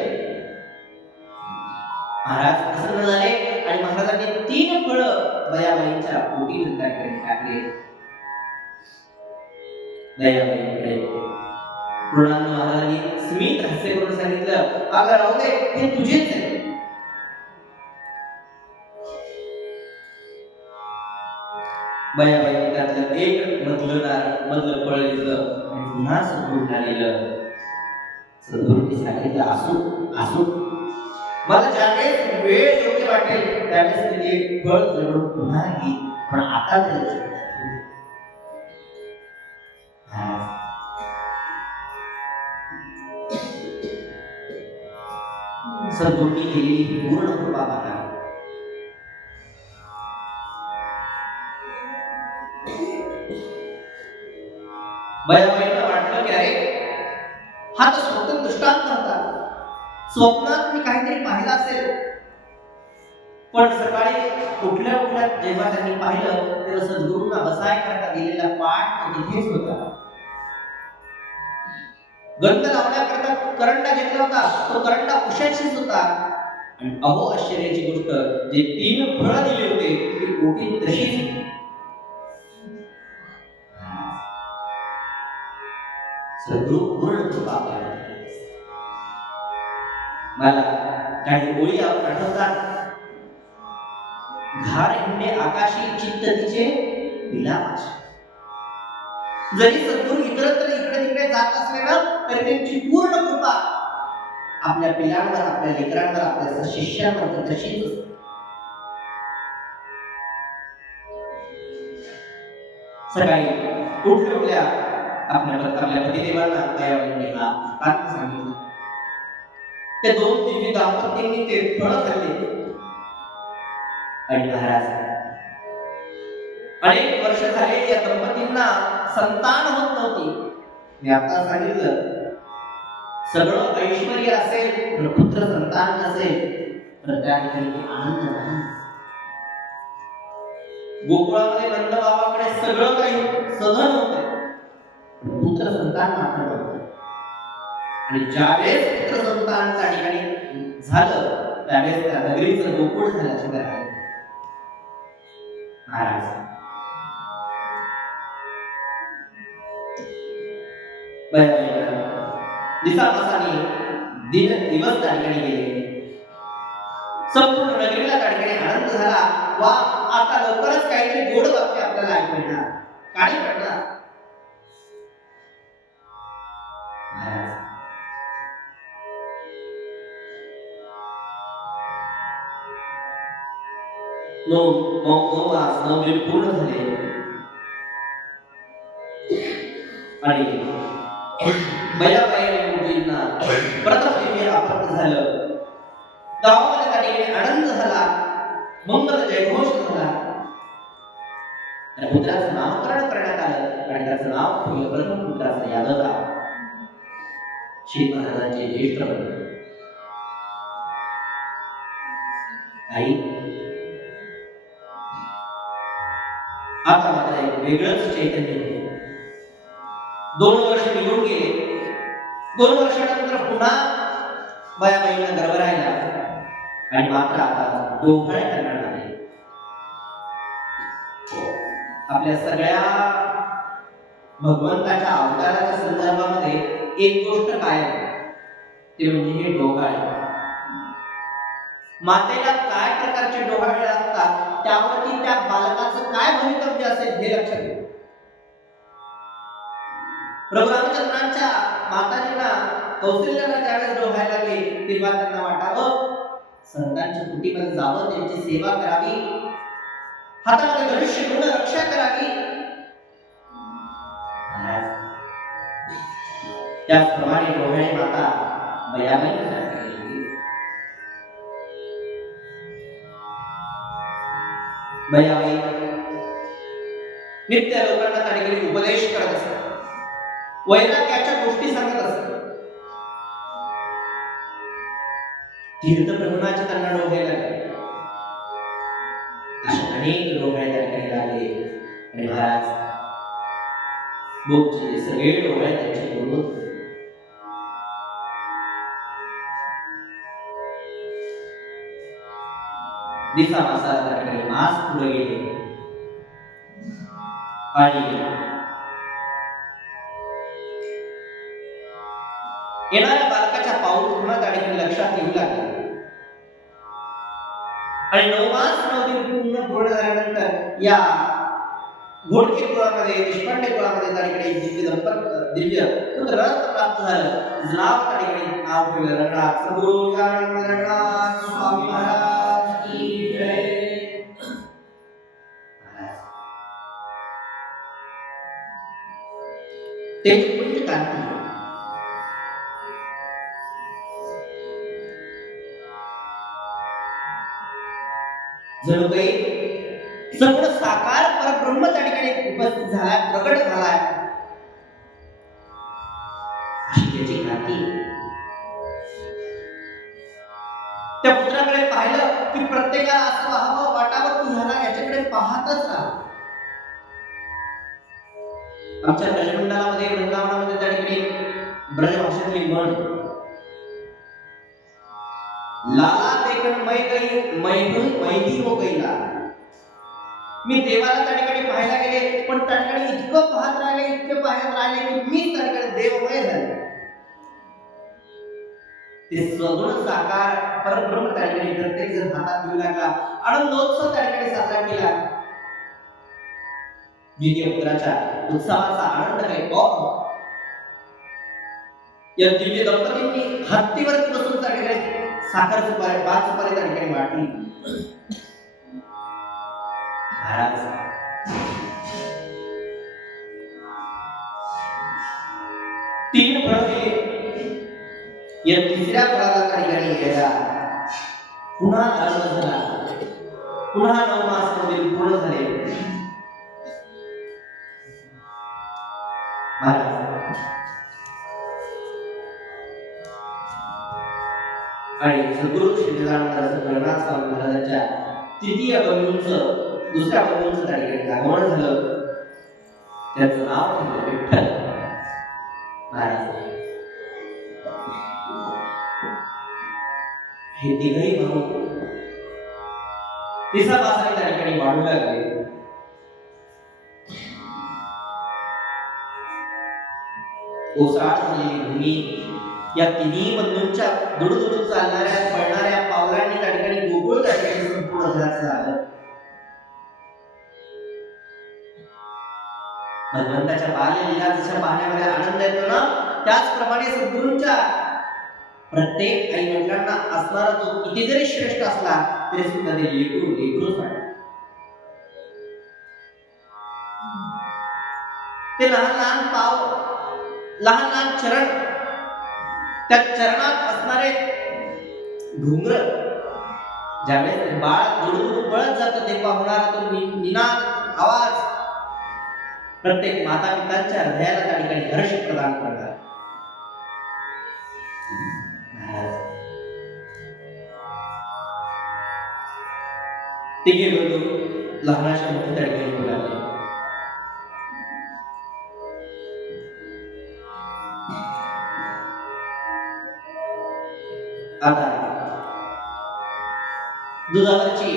महाराज प्रसन्न झाले आणि महाराजांनी 3 फळं बयाबाईंच्या पोटी टाकले. बयाबाईंकडे पूर्णानंद महाराजांनी स्मित हास्य करून सांगितलं, अगं राहू दे, हे तुझेच आहे. बयाबाईंनी त्यातलं एक मधलं फळ घेतलं आणि पुन्हा सद्गुरूंना आलेलं. सद्गुरूंनी सांगितलं, असू मला ज्यावेळेस वेळ योग्य वाटेल त्यावेळेस ते फळ जरूर पुन्हा घे, पण आता तरी सद्गुरूंनी केलेली पूर्ण कृपा मला. बयाबाईंना वाटलं की अरे हा तर स्वप्न दृष्टांत होता. स्वप्नात मी काहीतरी पाहिलं असेल. पण सकाळी कुठल्या जेव्हा त्यांनी पाहिलं तेव्हा सद्गुरूंना बसाय करता गेलेला पाठ तिथेच होता. गंध लावण्याकरता करंडा घेतला होता, तो करंडा उशाशीच होता. आणि अहो आश्चर्याची गोष्ट, जे 3 फळं दिले होते ती ओटी तशीच होती. सद्गुरू पूर्ण कृपा आपल्याला. मला काही ओळी आठवतात. घार हिंडे आकाशी चित्त तिचे विलापाशी. जरी सद्गुरू इकडे तिकडे जात असले ना तरी त्यांची पूर्ण कृपा आपल्या पिलांवर, आपल्या लेकरांवर, आपल्या शिष्यांवर तशीच असते. सकाळी उठल्या आपल्या पतिदेवांना बयाबाईंनी हा पाठ सांगितलं. त्या 2 दिव्य दाम्पत्यांनी ते फळं खाल्ले. आणि महाराज अनेक वर्ष झाले या दंपतींना संतान होत नव्हती. मी आता सांगितलं सगळं ऐश्वर्य असेल पण पुत्र संतान नसेल तर त्या ठिकाणी आनंद नाही. गोकुळामध्ये नंद बाबाकडे सगळं काही सधन होते, पुत्र संतान मात्र नव्हतं. आणि ज्यावेळेस पुत्र संतान त्या ठिकाणी झालं त्यावेळेस त्या नगरीचं गोकुळ झाल्याचे काय महाराज दिवसामासाने दिवस त्या ठिकाणी गेले. संपूर्ण नगरीला त्या ठिकाणी आनंद झाला. वा आता लवकरच काहीतरी गोड बातमी आपल्याला ऐकू येणार, काळी पडणार. नऊ दिवस पूर्ण झाले आणि बयाबाईंना प्रथम अपराध झालं. गावामध्ये त्या ठिकाणी आनंद झाला, मंगल जयघोष झाला. आणि पुत्राचं नामकरण करण्यात आलं आणि त्याचं नाव ठेवलं प्रथम पुत्राचं यादवराव. श्री महाराजांचे ज्येष्ठ आई आता मात्र एक वेगळंच चैतन्य होते. 2 वर्ष निघून गेले. 2 वर्षानंतर पुन्हा बयाबाईंना गर्भ राहिला आणि मात्र आता डोहाळे करण्यात आले. आपल्या सगळ्या भगवंताच्या अवताराच्या संदर्भामध्ये एक गोष्ट काय आहे ते म्हणजे हे डोहाळे. मातेला काय प्रकारचे डोहाळे असतात त्यावरती त्या बालकाचं काय भवितव्य असेल हे लक्षात घ्या. प्रभू रामचंद्रांच्या माताजींना कौशल्याला ज्यावेळेस डोहायला लागले तेव्हा त्यांना वाटावं संतांच्या कुटीमध्ये जावं, त्यांची सेवा करावी, हातामध्ये धनुष्य घेऊन रक्षा करावी. त्याचप्रमाणे डोहाळी माता बयाबाई बयाबाई नित्य लोकांना त्या ठिकाणी उपदेश करत असतात, वैराग्याच्या गोष्टी सांगत असतात. तीर्थप्रभूंचे त्यांना डोळे लागले, अशा अनेक डोळे त्या ठिकाणी लागले आणि महाराज बोधचे सगळे डोळे त्यांचे बोलत दिसा मासा त्या ठिकाणी मास पुढे गेले आणि येणाऱ्या बालकाच्या पाऊल खुणा त्या ठिकाणी लक्षात येऊ लागले आणि 9 मास 9 दिन पूर्ण झाल्यानंतर या घोडके कुळामध्ये देशपांडे कुळामध्ये त्या ठिकाणी दिव्य पुत्र प्राप्त झालं. नाव त्या ठिकाणी नाव ठेवलं रंगनाथ सद्गुरू रंगनाथ स्वामी महाराज की जय. ते पुण्य कांती जणू काही सगुण साकार परब्रह्म त्या ठिकाणी उपस्थित झालाय, प्रकट झालाय, अशी त्याची ख्याती. त्या पुत्राकडे पाहिलं की प्रत्येकाला असं व्हावं वाटावं की ह्याला याच्याकडे पाहतच राहा. आमच्या ब्रजमंडलामध्ये वृंदावनामध्ये त्या ठिकाणी ब्रजभाषेतली म्हण लाला देखण मै गई मैहून मैदी हो गईला. मी देवाला त्या ठिकाणी पाहायला गेले पण त्या ठिकाणी इतकं पाहत राहिले इतकं पाहत राहिले की मी त्या ठिकाणी देवमय झाले. ते सगुण साकार परब्रह्म त्या ठिकाणी प्रत्येक जण हातात घेऊ लागला, आनंदोत्सव त्या ठिकाणी साजरा केला. द्वितीय पुत्राच्या उत्सवाचा आनंद काही पाहून या दिव्य दंपतींनी हत्तीवरती बसून त्या ठिकाणी साखर सुपारी 5 सुपारी त्या ठिकाणी वाटली. महाराज तीन फळ दिले, या तिसऱ्या फळाला त्या ठिकाणी गेला पुन्हा आनंद झाला. पुन्हा 9 मास पूर्ण झाले. महाराज आणि सद्गुरू श्री जगन्नाथ स्वामी महाराजांच्या तृतीय बंधूंचं दुसऱ्या बंधूंचं त्या ठिकाणी आगमन झालं. त्याचं नाव ठेवलं विठ्ठल. महाराज हे तिघही भाऊ तिसरा मासाने त्या ठिकाणी वाढू लागले. ओसाड झालेली भूमी या तिन्ही बंधूंच्या दुडुदुडू चालणाऱ्या पळणाऱ्या पावलांनी त्या ठिकाणी गोकुळ त्या ठिकाणी संपूर्ण घराचं झालं. भगवंताच्या बाललीला जशा पाहण्यामध्ये आनंद येतो ना त्याचप्रमाणे सद्गुरूंच्या प्रत्येक आई वडिलांना असणारा जो किती जरी श्रेष्ठ असला तरी सुद्धा ते लेकरूच वाटत. ते लहान लहान पाव लहान लहान चरण, त्या चरणात असणारे घुंगर ज्यावेळेस बाळ दुडुदुडू पळत जातं तेव्हा होणारा तो निनाद आवाज प्रत्येक माता पित्यांच्या हृदयाला त्या ठिकाणी हर्ष प्रदान करणार. तिघे बंधू लहानाच्या मोठ्या त्या ठिकाणी होऊ लागले. आता दुधावरची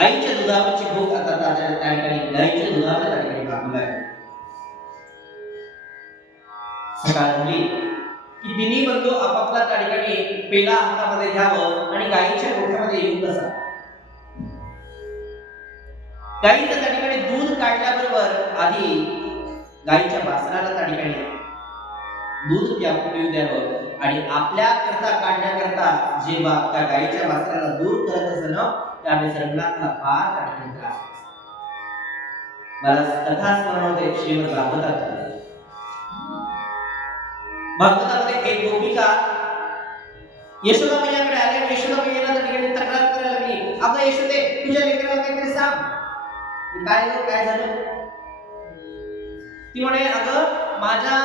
आईच्या दुधावरची भूक आता त्या ठिकाणी गाईच्या दुधावर त्या ठिकाणी भागू लागली. सकाळ झाली की तिन्ही बंधू आपापला त्या ठिकाणी पेला हातामध्ये घ्यावं आणि गाईच्या गोठ्यामध्ये येऊन बसा. गाईचं त्या ठिकाणी दूध काढल्याबरोबर आधी गाईच्या वासराला त्या ठिकाणी दूध पिऊ द्यावं आणि आपल्या करता काढण्याकरता जेव्हा त्या गाईच्या वासराला दूर करत असं ना त्यावेळेस रंगनाथला फार त्या ठिकाणी त्रास मला कथा स्मरण होते श्रीमद भागवतामध्ये एक गोपिका यशोदा मैयाकडे आली आणि यशोदा मैयाला त्या ठिकाणी तक्रार करायला लागली, अगं यशोदे तुझ्या लेकराला काहीतरी सांग, काय झालं? ती म्हणे, अगं माझ्या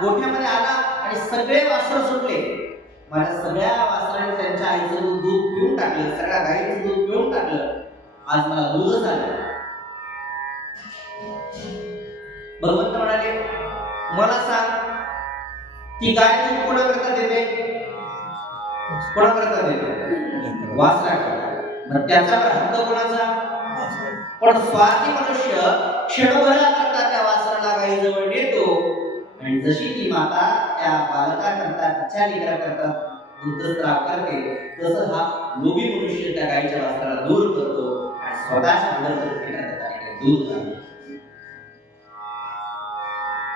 गोठ्यामध्ये आला आणि सगळे वासरं सुटले, माझ्या सगळ्या वासरांनी त्यांच्या आईचं दूध पिऊन टाकलं, सगळ्या गाईचं दूध पिऊन टाकलं, आज मला दूधच आलं. भगवंत म्हणाले, मला सांग ती गाय दूध कोणाकरता देते? कोणाकरता देते? वासराकरता. मग त्याच्यावर हक्क कोणाचा? पण स्वार्थी मनुष्य क्षणभराकरता त्या वासराला गाईजवळ नेतो आणि जशी ती माता त्या बालकाकरता तिच्या लेकराकरता दूधस्राव करते तसं हा लोभी मनुष्य त्या गाईच्या वासराला दूर करतो आणि स्वतःच्या दूध काढतो.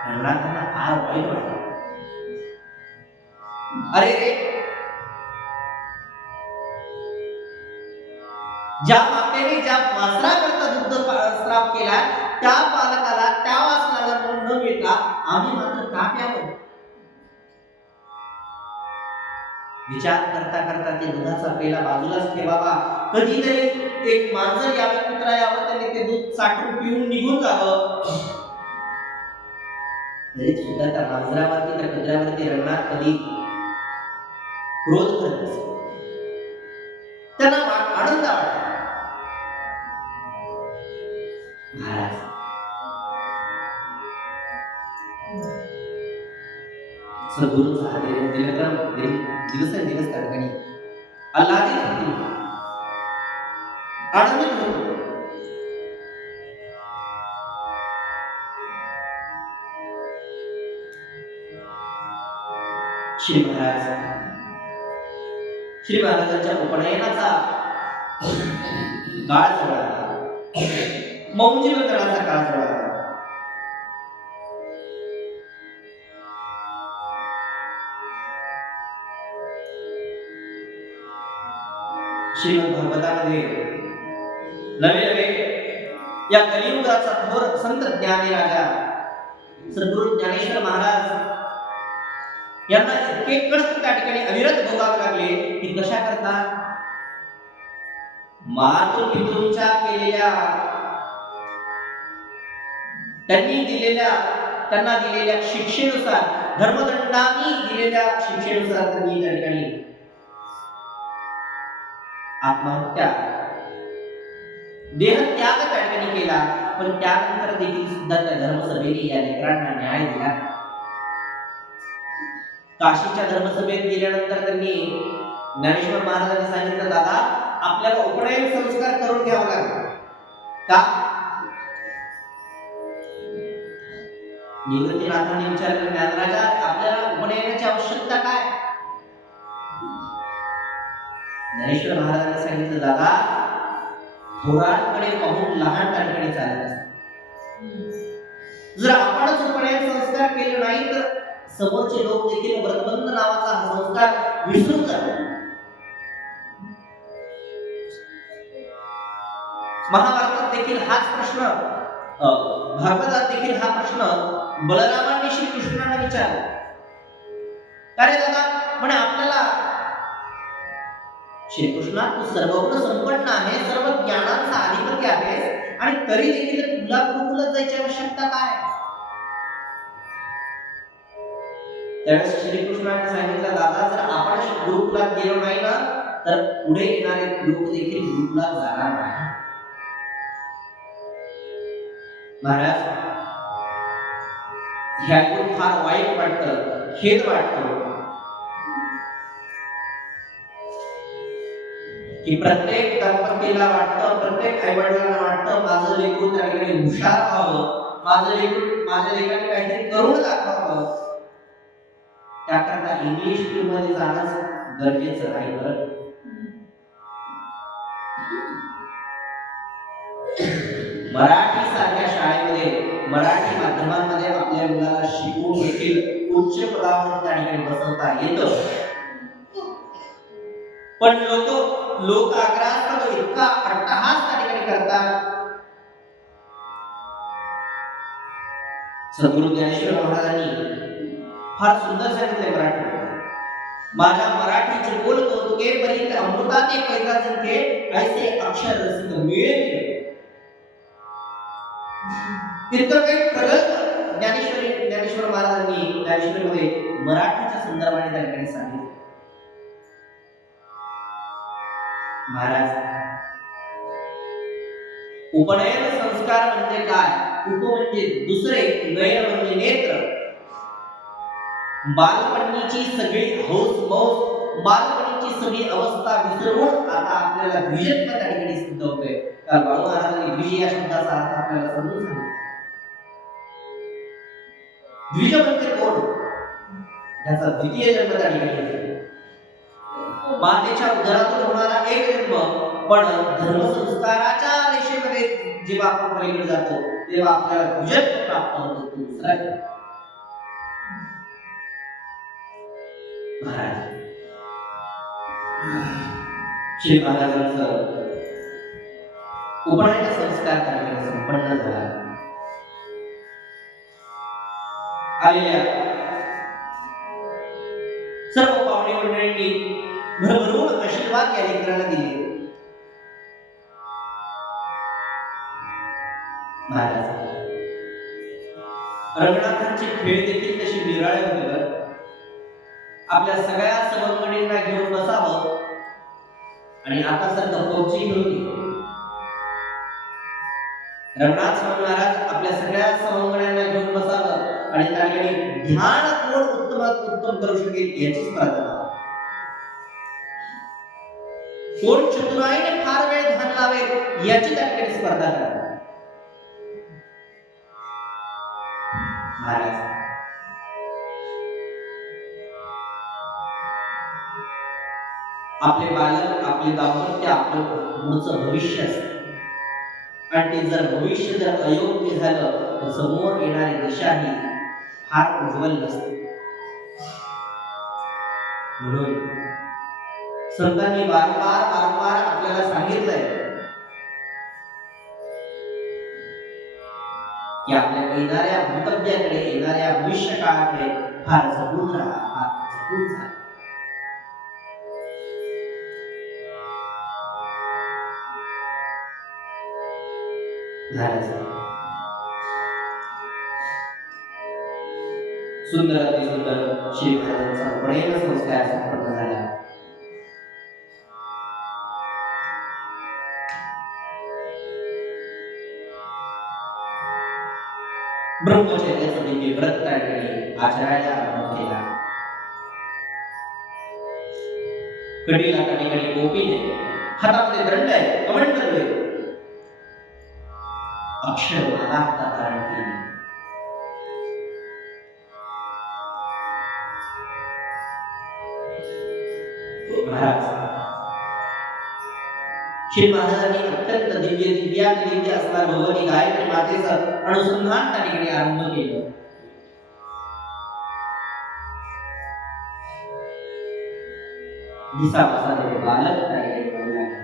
रंगनाथांना फार वाईट वाटलं. अरे रे, ज्या मातेने ज्या वासराकरता दूधस्राव केला त्या बालकाला त्या वासराला न मिळता आम्ही मात्र का प्यावं? विचार करता करता ते दुधाचा पेला बाजूलाच ठेवावा. कधीतरी एक मांजर यावं, कुत्रा यावं, त्याने ते दूध चाटून पिऊन निघून जावं. तरी सुद्धा त्या मांजरावरती त्या कुत्र्यावरती रंगनाथ कधी क्रोध करत नसत. त्यांना आनंद वाटतो. महाराज सद्गुरूंचा दिवस त्या ठिकाणी आल्हादित होतो, आनंदित होतो. श्री महाराजांच्या उपनयनाचा काळ जवळ आला, मौंजीवंतनाचा काळ जवळ आला. श्रीमद भागवतामध्ये नवे या कलियुगाचा थोर संत ज्ञानी राजा सद्गुरु ज्ञानेश्वर महाराज यांना इतके कष्ट त्या ठिकाणी अविरत भोगावे लागले की कशा करता? मातृपितृंच्या केलेल्या त्यांना दिलेल्या शिक्षेनुसार, धर्मदंडांनी दिलेल्या शिक्षेनुसार त्यांनी त्या ठिकाणी आत्महत्या, देहत्याग त्या ठिकाणी केला. पण त्यानंतर देखील सुद्धा त्या धर्मसभेने या लेकरांना न्याय दिला. काशीच्या धर्मसभेत गेल्यानंतर त्यांनी ज्ञानेश्वर महाराजांनी सांगितलं, दादा आपल्याला उपनयन संस्कार करून घ्यावा लागेल. का? निवृत्तीनाथांनी विचारलं, ज्ञानराजा आपल्याला उपनयनाची आवश्यकता काय? ज्ञानेश्वर महाराजांनी सांगितलं, दादा थोरांकडे पाहून लहान त्या ठिकाणी चालत असतात. जर आपणच उपनयन संस्कार केले नाही तर समोरचे लोक देखील व्रतबंध नावाचा हा संस्कार विसरून जातात. महाभारतात देखील हाच प्रश्न, भागवतात देखील हा प्रश्न बलरामांनी श्रीकृष्णाला विचारला. अरे दादा म्हणे, आपल्याला श्रीकृष्णा तू सर्वगुण संपन्न आहे, सर्व ज्ञानांचा अधिपती आहे आणि तरी देखील तुला गुरुकुलात जायची आवश्यकता काय? त्यावेळेस श्रीकृष्णाने सांगितलं, दादा जर आपण गुरुकुलात गेलो नाही ना तर पुढे येणारे लोक देखील गुरुकुलात जाणार नाही. महाराज हे ऐकून फार वाईट वाटतं, खेद वाटतो. की प्रत्येक दंपतीला वाटतं, प्रत्येक आईवडिलांना वाटतं माझं लेकरू त्या ठिकाणी हुशार व्हावं, माझ्या लेकराने काहीतरी करून दाखवावं. त्याकरता इंग्लिश स्कूलमध्ये जाणं गरजेचं आहे. बरं, मराठी सारख्या शाळेमध्ये, मराठी माध्यमांमध्ये आपल्या मुलाला शिकवून देखील उच्च पदावर त्या ठिकाणी बसवता येतं. पण लोक आग्रहास्तव इतका अट्टहास त्या ठिकाणी करतात. सद्गुरु ज्ञानेश्वर महाराजांनी फार सुंदर सांगितलंय मराठी, माझ्या मराठीचे बोल कौतुके बरी अमृताने पैदा जिंके ऐसे अक्षर रसिक मिळे. तिथं काही प्रगत ज्ञानेश्वर महाराजांनी ज्ञानेश्वरीमध्ये मराठीच्या संदर्भाने त्या ठिकाणी सांगितलं. महाराज, उपनयन संस्कार म्हणजे काय? उप म्हणजे दुसरे, नयन म्हणजे नेत्र. बालपणीची सगळी हौस मौज, बालपणीची सगळी अवस्था विसरून आता आपल्याला द्विजत्व त्या ठिकाणी सिद्ध होतोय. कारण बाळू महाराजांनी द्विज या शब्दाचा अर्थ आपल्याला समजून सांगितला. द्विज म्हणजे कोण? त्याचा द्वितीय जन्म त्या ठिकाणी, मातेच्या उदरातून होणारा एक जन्म. पण धर्मसंस्काराच्या रेषेमध्ये जेव्हा आपण पलीकडे जातो तेव्हा आपल्याला द्विजत्व प्राप्त होतं. तो दुसरा महाराज, श्री महाराजांचं उपनयन संस्कार कार्यक्रम संपन्न झाला. आलेल्या सर्व पाहुणे मंडळींनी भरभरून आशीर्वाद या लेकराला दिले. महाराज, रंगनाथांचे खेळ देखील तशी निराळे होते. आपल्या सगळ्या सवंगडींना घेऊन बसावं आणि आता सर फौजी होती. रंगनाथ स्वामी महाराज आपल्या सगळ्या सवंगड्यांना घेऊन बसावं आणि त्या ठिकाणी ध्यान कोण उत्तमात उत्तम करू शकेल याची स्पर्धा, कोण चतुराईने फार वेळ ध्यान लावेल याची त्या ठिकाणी स्पर्धा करा. महाराज, आपले बालक, आपले दाम्पत्य आपलं पुढचं भविष्य असतं. आणि ते जर भविष्य जर अयोग्य झालं तर समोर येणारी दिशा ही फार उज्ज्वल नसते. म्हणून संतांनी वारंवार आपल्याला सांगितलंय की आपल्या येणाऱ्या भवितव्याकडे, येणाऱ्या भविष्य काळाकडे फार जपून राहा, फार जपून राहा. सुंदर अति सुंदर श्री महाराजांचा उपनयन संस्कार संपन्न झाला. ब्रह्मचर्याचं दिव्य व्रत त्या ठिकाणी आचरायला आरंभ केला. कडीला त्या ठिकाणी गोपीने, हातामध्ये दंड आहे, कमंडल आहे, अक्षरमाला हातात धारण केली. महाराज, श्री महाराजांनी अत्यंत दिव्य असणार भगवती गायत्री मातेचं अनुसंधान त्या ठिकाणी आरंभ केलं. दिसापासाने बालक त्या ठिकाणी बनू लागला.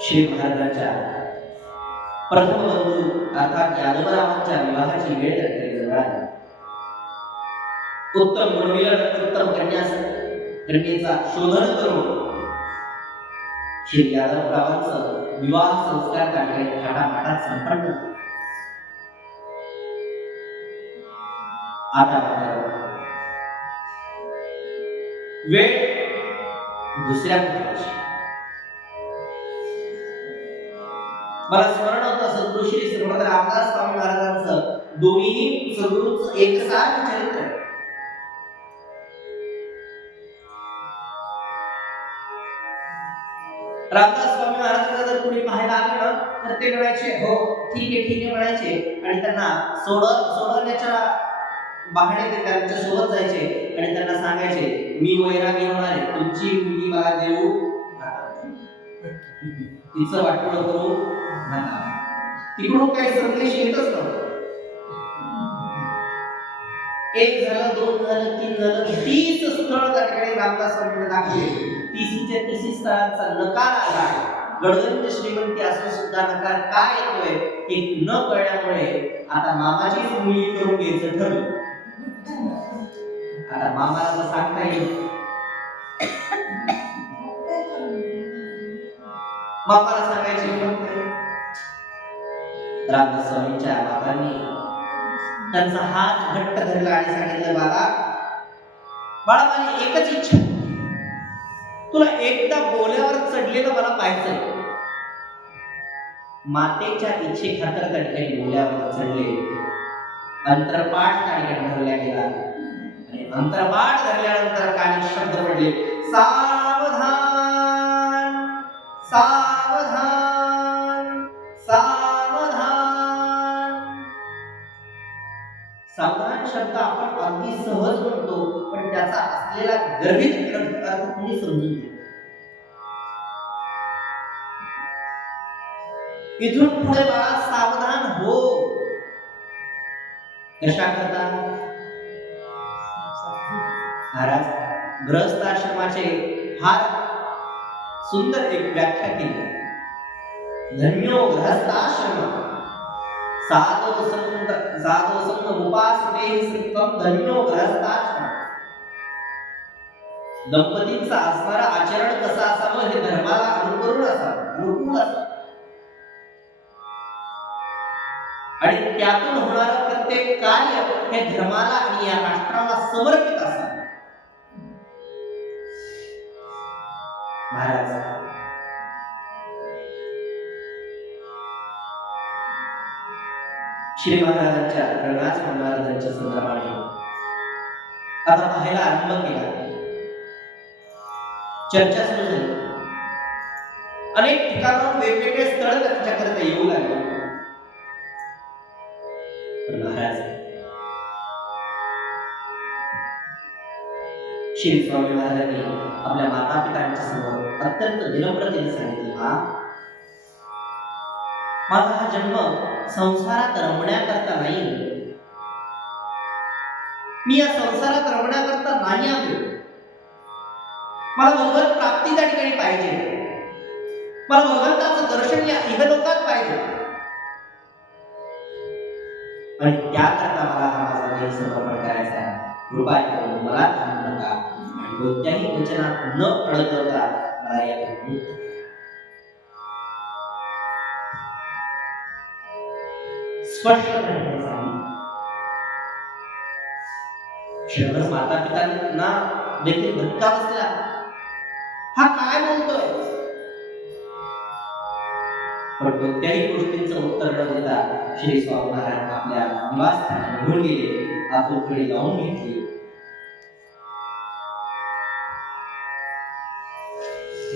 श्री महाराजांच्या प्रथम बंधू अर्थात यादवरावांच्या विवाहाची वेळ त्या ठिकाणी जवळ आली. उत्तम गुणमिलन, उत्तम कन्येचा शोधन करून श्री यादवरावांचं विवाह संस्कार त्या ठिकाणी थाटामाटात संपन्न झाला. आता वेळ दुसऱ्या पुत्राची. मला स्मरण होतं सद्गुरु श्री श्रीमद रामदास स्वामी महाराजांचं दोन्ही सद्गुरूंचं एकसारखं चरित्र आहे. रामदास स्वामी महाराजांना जर कोणी पाहायला आलं ना तर ते म्हणायचे हो ठीक आहे म्हणायचे आणि त्यांना सोडवण्याच्या बहाणे ते त्यांच्या सोबत जायचे आणि त्यांना सांगायचे मी वैरागी होणार आहे, तुमची मुलगी मला देऊ तिचं वाटोळं करू नका. तिकडून काही संदेश येतच नव्हता. एक झालं, दोन झालं, तीन झालं, 30 स्थळ त्या ठिकाणी रामदास स्वामींनी दाखवले. 30च्या 30 स्थळांचा नकार आला. गडगंज श्रीमंती असून सुद्धा नकार काय येतोय हे न कळल्यामुळे आता मामाचीच मुलगी करून घ्यायचं ठरलं. आता मामाला तर सांगता येईल, मामाला सांगायची हिंमत नाही. रामदास स्वामींच्या बाबांनी त्यांचा हात घट्ट धरला आणि सांगितलं बाळा माझी एकच इच्छा, तुला एकदा बोल्यावर चढलेलं मला पाहायचंय. मातेच्या इच्छे खातर त्या ठिकाणी बोल्यावर चढले. अंतरपाठ त्या ठिकाणी धरल्या गेला आणि अंतरपाठ धरल्यानंतर काही शब्द पडले, सावधान सावधान सावधान. सावधान शब्द आपण अगदी सहज म्हणतो पण त्याचा असलेला गर्भित अर्थ कोणी समजून घेत. इथून पुढे बाळा सावधान हो. कशा करता महाराज गृहस्थ आश्रमाचे फार सुंदर एक व्याख्या केली. धन्यो गृहस्थाश्रम साधो संग उपासते सिद्धम धन्यो गृहस्थाश्रम. दंपतींचा असणारा आचरण कसं असावं हे धर्माला अनुकूल असावं आणि त्यातून होणारं प्रत्येक कार्य हे धर्माला आणि या राष्ट्राला समर्पित असावं. महाराज श्री महाराजांच्या रंगनाथ महाराजांच्या संदर्भाने आता पाहायला आरंभ केला. चर्चा सुरू झाली. अनेक ठिकाणाहून वेगवेगळे स्थळ त्यांच्याकरता येऊ लागले. महाराज श्री स्वामी महाराजांनी आपल्या माता पितांच्या समोर अत्यंत विनम्रतेने सांगितले, माझा हा जन्म संसारात रमण्याकरता नाही. मी या संसारात रमण्याकरता नाही आलो. मला भगवत प्राप्ती त्या ठिकाणी पाहिजे. मला भगवंताचं दर्शन या इहलोकात पाहिजे आणि त्याकरता मला हा माझा देह समर्पण करायचा आहे. कृपा करून मला थांबू नका आणि कोणत्याही वचनात न अडकवता मला या स्पष्ट क्षणभर माता पितांना देखील धक्का बसला. हा काय बोलतोय? पण कोणत्याही गोष्टींचं उत्तर न देता श्री स्वामी महाराज आपल्या निवासस्थानी निघून गेले. आपण कडे लावून घेतली.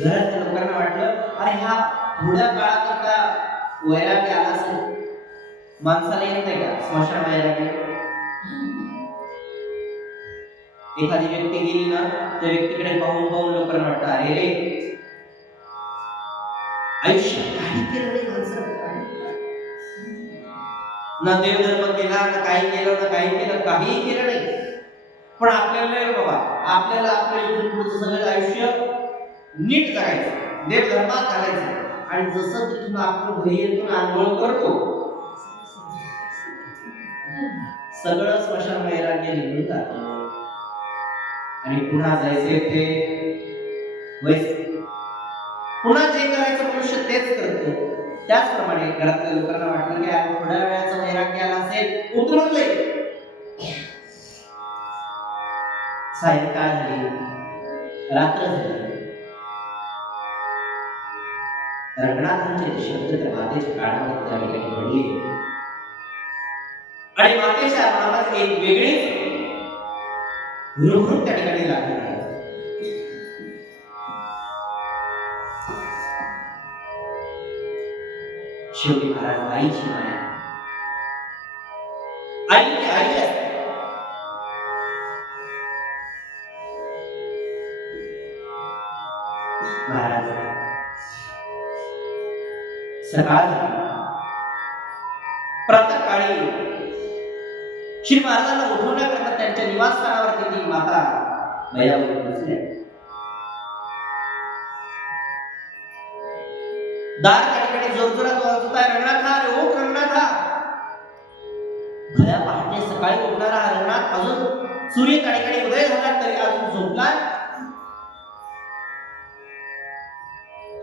घरातल्या लोकांना वाटलं अरे हा थोड्या काळाकरता वैराग्य आला असेल. माणसाला येत नाही का स्मशान वैराग्य? एखादी व्यक्ती गेली ना त्या व्यक्तीकडे पाहून लोकांना वाटतं अरे रे आयुष्य काही केलं नाही माणसानं. ना देवधर्म केला ना काही केलं ना काही केलं काहीही केलं नाही. पण आपल्याला नाही बाबा, आपल्याला आपलं इथून पुढचं सगळं आयुष्य नीट जगायचं, देवधर्मात घालायचं आणि जसं तिथून आपण घरी येतो आंघोळ करतो सगळं स्मशान वैराग्य निघून जातं आणि पुन्हा जायचे ते पुन्हा जे करायचं मनुष्य तेच करतो. त्याचप्रमाणे घरातल्या लोकांना वाटलं की थोड्या वेळाचं वैराग्य आला असेल उतरून जाईल. सायंकाळ झाली, रात्र झाली. रंगनाथांचे शब्द त्या मातेच्या कानामध्ये त्या ठिकाणी पडले आणि मातेच्या मनात एक वेगळीच हुरहुर त्या ठिकाणी लागली. शेवटी महाराज आईची माया, आई ती आई असते. महाराज सकाळ झाली. प्रातःकाळी श्री महाराजांना उठवण्याकरता त्यांच्या निवासस्थानावरती ती माता मयावती बसल्या. दार काठीकडे जोरजोरात वाजत आहे, रंगनाथा रे ओठ रंगनाथा. भल्या पहाटे सकाळी उठणारा हा रंगनाथ अजून सूर्य काठीकडे उदय झाला तरी अजून झोपला.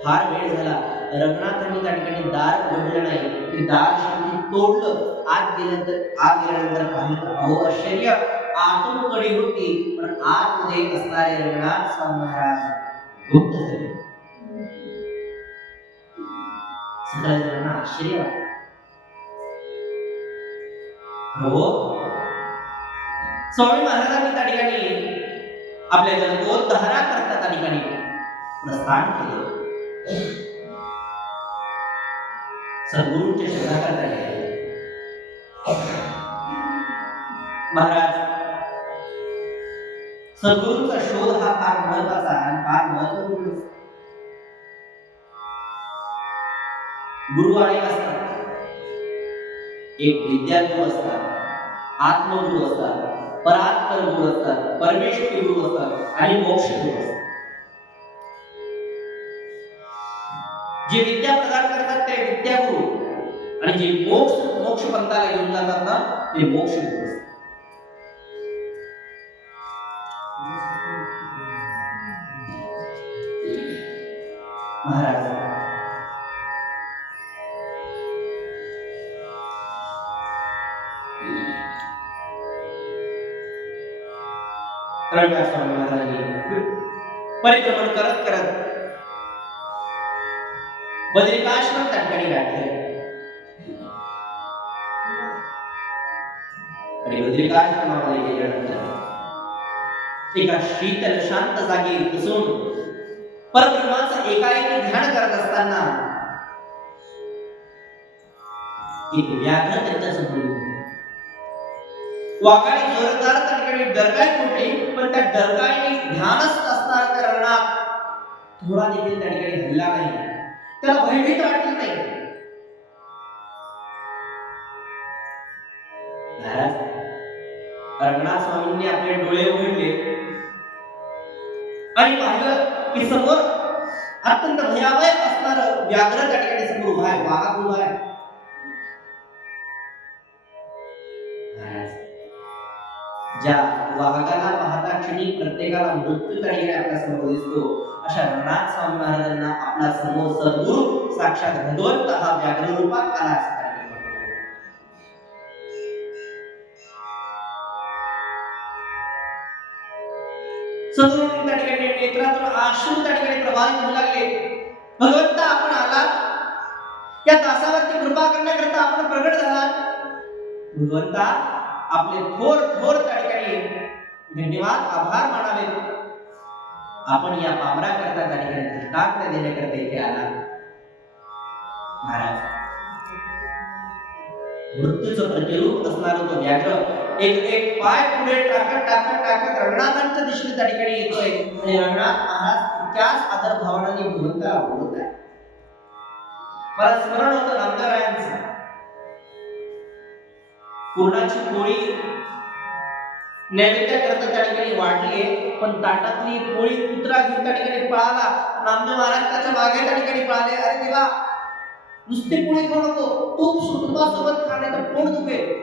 फार वेळ झाला. रंगनाथांनी त्या ठिकाणी दार उघडलं नाही. ते दार शेवटी तोडलं. आत गेल्यानंतर पाहिलं, अहो आश्चर्य, आतून कडी होती पण आतमध्ये असणारे रंगनाथ स्वामी महाराज गुप्त झाले. सगळ्या जणांना आश्चर्य वाटलं. हो, स्वामी महाराजांनी त्या ठिकाणी आपल्या जन्मोद्धारा करता त्या ठिकाणी प्रस्थान केले. सद्गुरूंच्या शोधाकरता गेले. महाराज सद्गुरूंचा शोध हा फार महत्वाचा आणि फार महत्वपूर्ण. गुरु अनेक असतात. एक विद्यागुरु असतात, आत्मगुरु असतात, परात्पर गुरु असतात, परमेश्वरी गुरु असतात आणि मोक्ष गुरु असतात. जे विद्या प्रदान करतात ते विद्यागुरु आणि जे मोक्ष पंथाला घेऊन जातात ना ते मोक्ष गुरु असतात. महाराज स्वामी महाराजांनी परिक्रमण करत करत बद्रिकाश्रम त्या ठिकाणी गाठले. आणि बद्रिकाश्रमामध्ये गेल्यानंतर एका शीतल शांत जागी बसून परब्रह्माचं एकाएकी ध्यान करत असताना एक व्याघ्र त्यांच्या समोर येऊन वाघाने जोरदार त्या ठिकाणी डरकाळी फुटली. पण त्या डरकाळीने ध्यानस्थ असणारा त्या रंगनाथ थोडा देखील त्या ठिकाणी हल्ला नाही. त्याला भयभीत वाटलं नाही. रंगनाथ स्वामींनी आपले डोळे उघडले आणि पाहिलं की समोर अत्यंत भयावह असणारं व्याघ्र त्या ठिकाणी समोर उभा आहे, वाघ उभा आहे. ज्या वाघाला पाहता क्षणी प्रत्येकाला मृत्यू त्या ठिकाणी आपल्या समोर दिसतो, अशा रंगनाथ स्वामी महाराजांना आपला समोर सद्गुरू साक्षात भगवंत हा व्याघ्र रूपात आला असता. सद्गुरूंनी त्या ठिकाणी नेत्रातून अश्रू त्या ठिकाणी प्रवाहित होऊ लागले. भगवंता आपण आलात, या दासावरती कृपा करण्याकरता आपण प्रगट झालात. भगवंता आपले थोर थोर त्या ठिकाणी धन्यवाद आभार मानावे. आपण या पामरा करता त्या ठिकाणी दृष्टांत देण्याकरता इथे आला. महाराज मृत्यूचं प्रतिरूप असणारा तो व्याघ्र एक एक पाय पुढे टाकत टाकत टाकत रंगनाथांच्या दिशेने त्या ठिकाणी येतोय. आणि रंगनाथ महाराज त्याच आदर भावनाने भगवंताला बोलत आहे. मला स्मरण होतं नामदेवरायांचं. पूर्णाची पोळी नैवेद्य करता त्या ठिकाणी वाढली, पण ताटातली पोळी कुत्रा घेऊन त्या ठिकाणी पळाला. नामदेव महाराज त्याच्या मागे त्या ठिकाणी पळाले. अरे देवा, नुसती पोळी खाऊ नको, तूप तुपासोबत खाणे तर पोट दुखेल.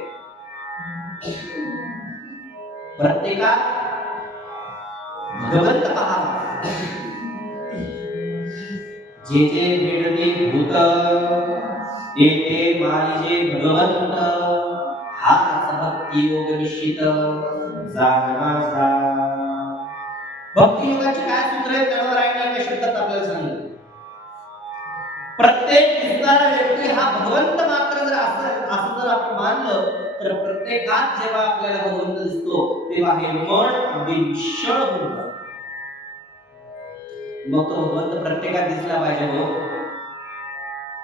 प्रत्येकात भगवंत पहा. जे जे भेटते भूत ते ते मानिजे भगवंत. हा भक्ती योग निश्चित जाणवाचा. भक्ती योगाची काय सूत्र आहेत त्यावर एका शब्दात आपल्याला सांगितलं. प्रत्येक दिसणारा व्यक्ती हा भगवंत मात्र जर असं जर आपण मानलं तर प्रत्येकात जेव्हा आपल्याला भगवंत दिसतो तेव्हा हे मन अगदी निश्चळ होऊन जातं. मग तो भगवंत प्रत्येकात दिसला पाहिजे. हो,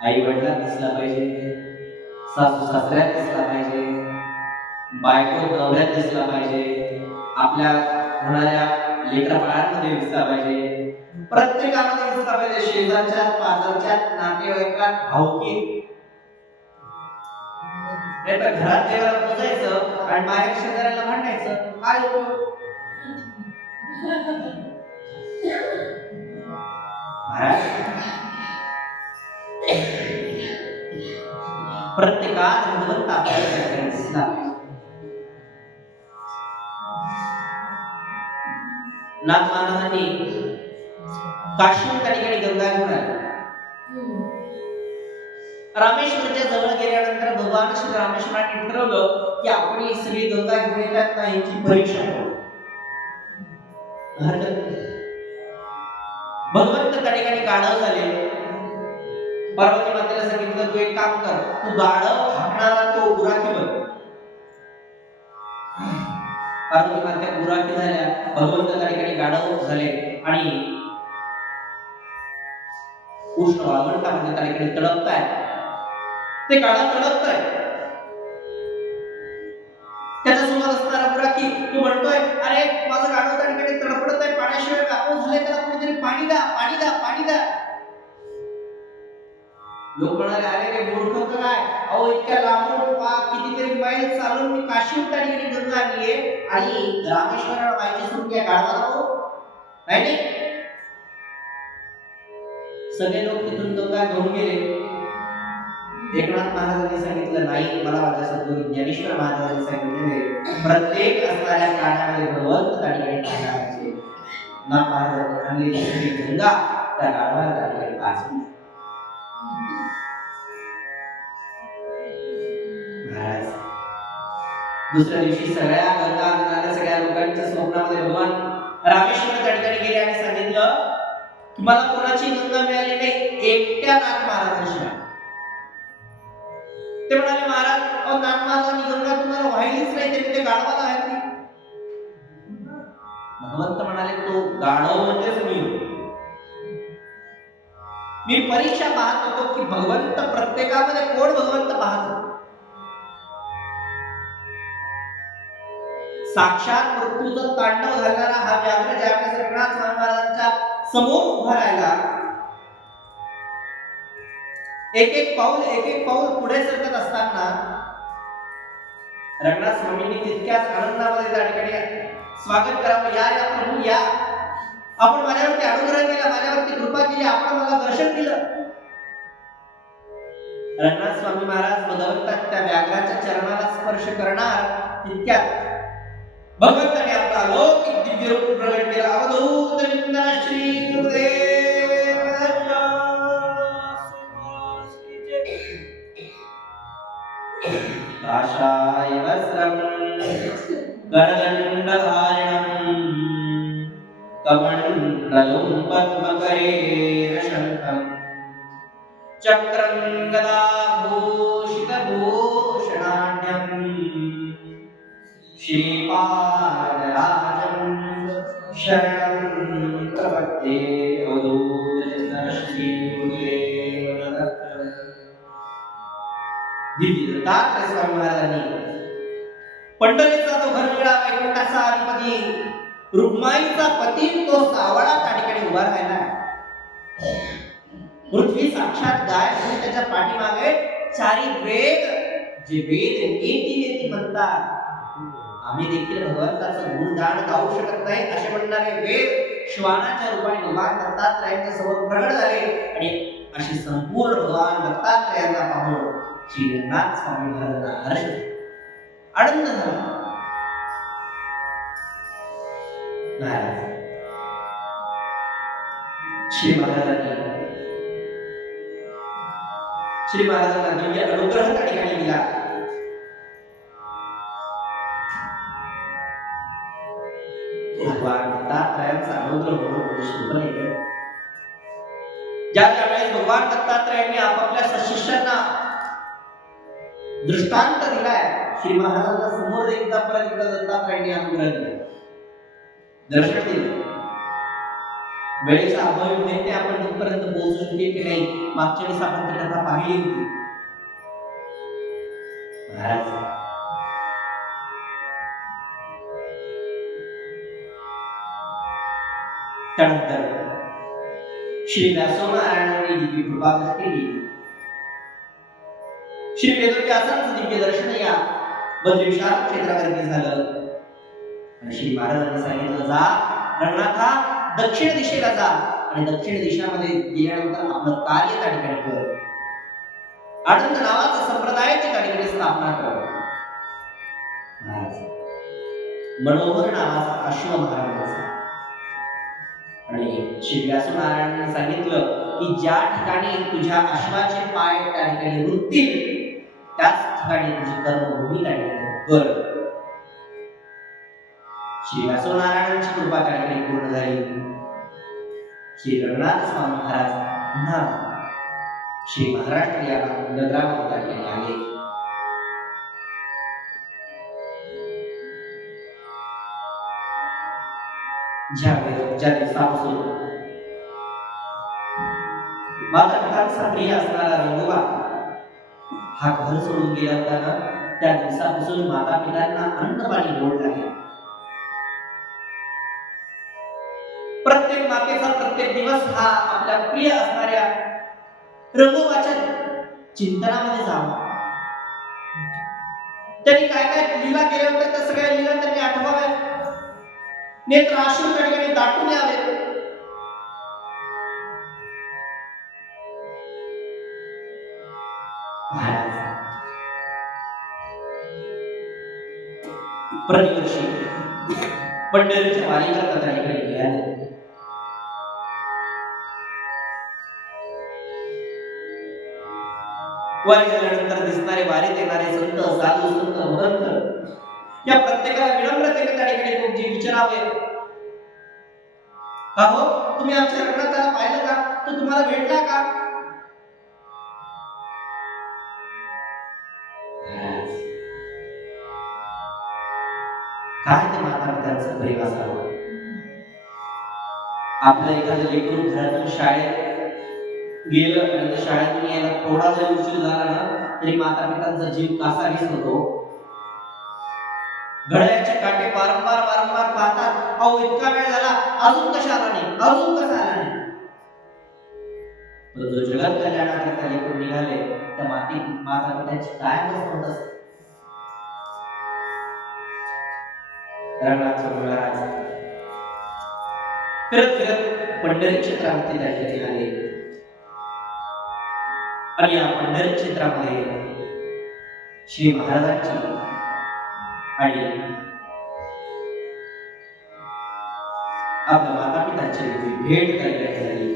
आई वडिलांना दिसला पाहिजे, सासू सासऱ्यात दिसला पाहिजे, बायको नवऱ्यात दिसला पाहिजे, आपल्या होणाऱ्या लेकरा बाळांमध्ये दिसला पाहिजे, प्रत्येकामध्ये दिसला पाहिजे, शेजारच्या पाजारच्या नातेवाईकात भावकीत. नाही तर घरात देवाला पूजायचं आणि बाहेर शेजाऱ्याला भांडायचं, काय उपयोग? प्रत्येकात भगवंत आपल्याला दिसला. नाथ महाराजांनी काशी त्या ठिकाणी गंगा घेऊन आले. रामेश्वरच्या जवळ गेल्यानंतर भगवान श्री रामेश्वरांनी ठरवलं की आपण ही सगळी गंगा घेऊन येतात ना यांची परीक्षा करू. भगवंत त्या ठिकाणी गाढव झाले. पार्वती मातेला सांगितलं तू एक काम कर, तू गाढव हाकणारा तो गुराखी बन. पार्वती मात्या गुराखी झाल्या, भगवंत त्या ठिकाणी गाढव झाले आणि उष्ण वाळवंटामध्ये त्या ठिकाणी तडपताय. ते गाढव तडपताय, त्याच्यासमोर असणारा गुराखी तो म्हणतोय अरे माझं गाढव त्या ठिकाणी तडफडत आहे, पाण्याशिवाय व्याकुळ झाले, त्याला कोणीतरी पाणी द्या, पाणी द्या, पाणी द्या. लोक म्हणाले अरे रे मूर्ख काय, अहो इतक्या लांबून कितीतरी मैल चालून मी काशीहून त्या ठिकाणी गंगा आणलीये आणि रामेश्वराला पाहिजे सुरू काय गाढवाला हो नाही. सगळे लोक तिथून गंगा घेऊन गेले. एकनाथ महाराजांनी सांगितलं नाही, मला माझ्या सद्गुरू ज्ञानेश्वर महाराजांनी सांगितले प्रत्येक असणाऱ्या काठामध्ये भगवंत त्या ठिकाणी पाहायचे. नाथ महाराजांनी आणलेली गंगा त्या गाढवाला त्या ठिकाणी पाजली. दुसऱ्या दिवशी सगळ्या गंगा आणणाऱ्या सगळ्या लोकांच्या स्वप्नामध्ये भगवान रामेश्वर त्या ठिकाणी गेले आणि सांगितलं तुम्हाला कोणाची गंगा मिळाली नाही, एकट्या नाथ महाराजांशिवाय. ते म्हणाले महाराज अहो नाथ महाराजांनी गंगा तुम्हाला वाहिलीच नाही, ते गाढवाला वाहिली. भगवंत म्हणाले तो गाढव म्हणजेच मी परीक्षा पाहत होतो की भगवंत प्रत्येकामध्ये कोण भगवंत पाहतो. साक्षात मृत्यूचा तांडव घालणारा हा व्याघ्र ज्यावेळेस रंगनाथ स्वामी महाराजांच्या समोर उभा राहिला, एक एक पाऊल पुढे सरकत असताना रंगनाथ स्वामींनी तितक्याच आनंदामध्ये त्या ठिकाणी स्वागत करावं, या या प्रभू या, आपण माझ्यावरती अनुग्रह केला, माझ्यावरती कृपा केली, आपण मला दर्शन दिलं. रंगनाथ स्वामी महाराज भगवंताच्या त्या व्याघ्राच्या चरणाला स्पर्श करणार तितक्यात भगवंताने आपला अलौकिक दिव्य रूप प्रगट केला. अवधूत निंदन श्री गुरुदेव काशाय वस्त्रं गणदण्डधारिणं कमण्डलं पद्मकरेण शङ्खं चक्रं गदाभूषितभूषणाढ्यं श्रीपादराजं शरणं प्रपद्ये. अवधूत श्री गुरुदेव दत्त. दिव्य दत्तात्रय स्वामी महाराजांनी पंढरीचा तो घरविळा वैकुंठाचा अधिपती रुक्माईचा पती तो सावळा त्या ठिकाणी उभा राहिला. पृथ्वी साक्षात गाय आणि त्याच्या पाठीमागे चारी वेद, जे वेद नेती म्हणतात. आम्ही देखील भगवंताचं गुणगान गाऊ शकत नाही असे म्हणणारे वेद श्वानाच्या रूपाने भगवान दत्तात्रयांच्या समोर प्रगट झाले आणि अशी संपूर्ण भगवान दत्तात्रयांना पाहून श्री रंगनाथ स्वामी महाराजांना हर्ष आनंद झाला. श्री महाराजांना दिव्य अनुग्रह त्या ठिकाणी दिला. भगवान दत्तात्रयांचा अनुग्रह म्हणून ज्या वेळेस भगवान दत्तात्रयांनी आपापल्या शिष्यांना दृष्टांत दिलाय, श्री महाराजांना समोर एकदा परत दत्तात्रयांनी अनुग्रह दिला, दर्शन दिलं. वेळेचा अभावी माहिती आपण तिथपर्यंत पोहोचू शकेल की नाही. मागच्या वेळेस आपण ती कथा पाहिली होती. महाराज त्यानंतर श्री व्यासनारायणांनी जी कृपा केली, श्री वेदव्यासांचं दिव्य दर्शन या बद्रीनाथ क्षेत्रावरती झालं आणि श्री महाराजांनी सांगितलं, जा रंगनाथा दक्षिण दिशेला जा आणि दक्षिण दिशामध्ये गेल्यानंतर आपलं कार्य त्या ठिकाणी कर. आनंद नावाचा संप्रदायाची त्या ठिकाणी स्थापना कर. मनोहर नावाचा अश्व महाराजांचा. आणि श्री व्यासनारायणांनी सांगितलं की ज्या ठिकाणी तुझ्या अश्वाचे पाय त्या ठिकाणी रुततील त्याच ठिकाणी तुझी कर्मभूमी त्या ठिकाणी कर. श्री व्यासनारायणांची कृपा त्या ठिकाणी पूर्ण झाली. श्री रंगनाथ स्वामी महाराज पुन्हा श्री महाराष्ट्र या नगरामध्ये त्या ठिकाणी आले. ज्या दिवसापासून माता पितांचा प्रिय असणारा रंगोबा हा घर सोडून गेला होता ना, त्या दिवसापासून माता पितांना अन्न पाणी गोड लागले. प्रत्येक मातेचा प्रत्येक दिवस हा आपल्या प्रिय असणाऱ्या रंगोबाच्या चिंतनामध्ये जावा. त्यांनी काय काय लीला केल्या होत्या त्या सगळ्या लीला त्यांनी आठवाव्या. नेत्र अश्रू त्या ठिकाणी दाटून यावे. प्रतिवर्षी पंढरीच्या वारीकरता त्या ठिकाणी निघाले. वारी झाल्यानंतर दिसणारे वारीत येणारे संत साधू संत भगवंत या प्रत्येकाला विनम्रतेने त्या ठिकाणी तुमची विचारावे, का हो तुम्ही आमच्या रंगनाथाला पाहिलं का, तो तुम्हाला भेटला का. काय ते माता पित्यांचं प्रेम असावं. आपलं एखादं लेकरू घरातून शाळेत गेलं आणि त्या शाळेतून यायला थोडा जरी उशीर झाला ना तरी माता पितांचा जीव कासावीस होतो. घड्याळाचे काटे वारंवार वारंवार पाहतात, अहो इतका वेळ झाला अजून कशा आला नाही, अजून कसा आला नाही. पण जो जगत कल्याणाकरता लेकरू निघाले त्या माता पित्यांची काय अवस्था होत असते. रंगनाथ स्वामी महाराज फिरत फिरत पंढरी क्षेत्रामध्ये त्या ठिकाणी आले आणि या पंढरी क्षेत्रामध्ये श्री महाराजांची आणि आपल्या माता पितांची भेट त्या ठिकाणी झाली.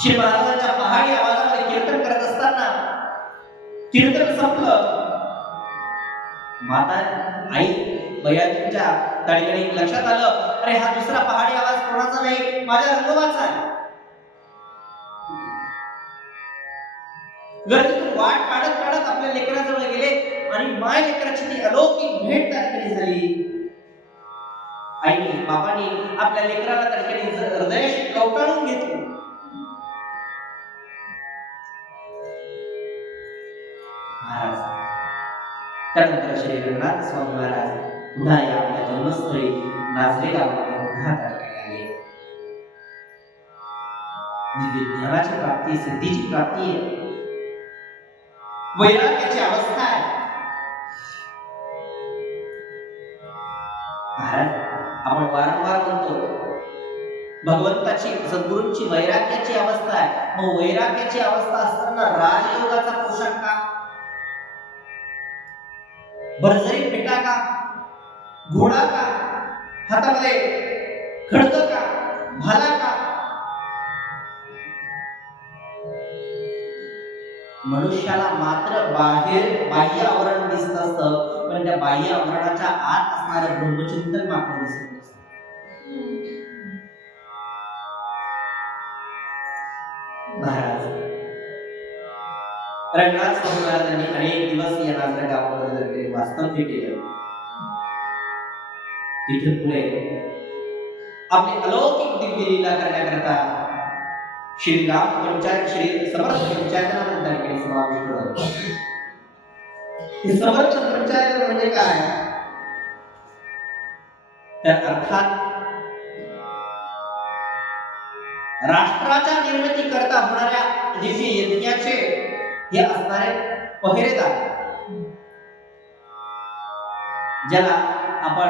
श्री महाराजांच्या पहाडी आवाजामध्ये कीर्तन करत असताना कीर्तन संपलं. माता आई बयाजींच्या त्या ठिकाणी लक्षात आलं, अरे हा दुसरा पहाडी आवाज कोणाचा नाही, माझ्या रंगोबाचा आहे. गर्दीतून वाट काढत काढत आपल्या लेकराजवळ गेले आणि माय लेकराची ती अलौकिक भेट त्या ठिकाणी झाली. आईने बाबांनी आपल्या लेकराला त्या ठिकाणी हृदयाशी कवटाळून घेतले. महाराज त्यानंतर श्री रंगनाथ स्वामी महाराज पुन्हा या आपल्या जन्मस्थळी नाझरे गावामध्ये पुन्हा त्या ठिकाणी आले. ज्ञानाची प्राप्ती, सिद्धीची प्राप्ती आहे, वैराग्याची अवस्था आहे. महाराज आपण वारंवार म्हणतो भगवंताची सद्गुरूंची वैराग्याची अवस्था आहे. मग वैराग्याची अवस्था असताना राजयोगाचा पोशाख का, भरजरी फेटा का, घोडा का, हातामध्ये खडक का, भाला का. मनुष्याला मात्र बाह्य आवरण दिसत असतं, पण त्या बाह्य आवरणाच्या आत असणारं ब्रह्मचिंतन मात्र दिसत नसतं. महाराज रंगनाथ स्वामी महाराजांनी अनेक दिवस या नाझरे गावामध्ये वास्तव्य केलं. तिथून पुढे आपली अलौकिक दिव्य लीला करण्याकरता श्री राम पंचायत श्री समर्थ पंचायतना ठिकाणी समाविष्ट झाले. हे समर्थ पंचायत म्हणजे काय? तर अर्थात राष्ट्राच्या निर्मिती करता होणाऱ्या दिव्य यज्ञाचे हे असणारे पहरेदार, ज्याला आपण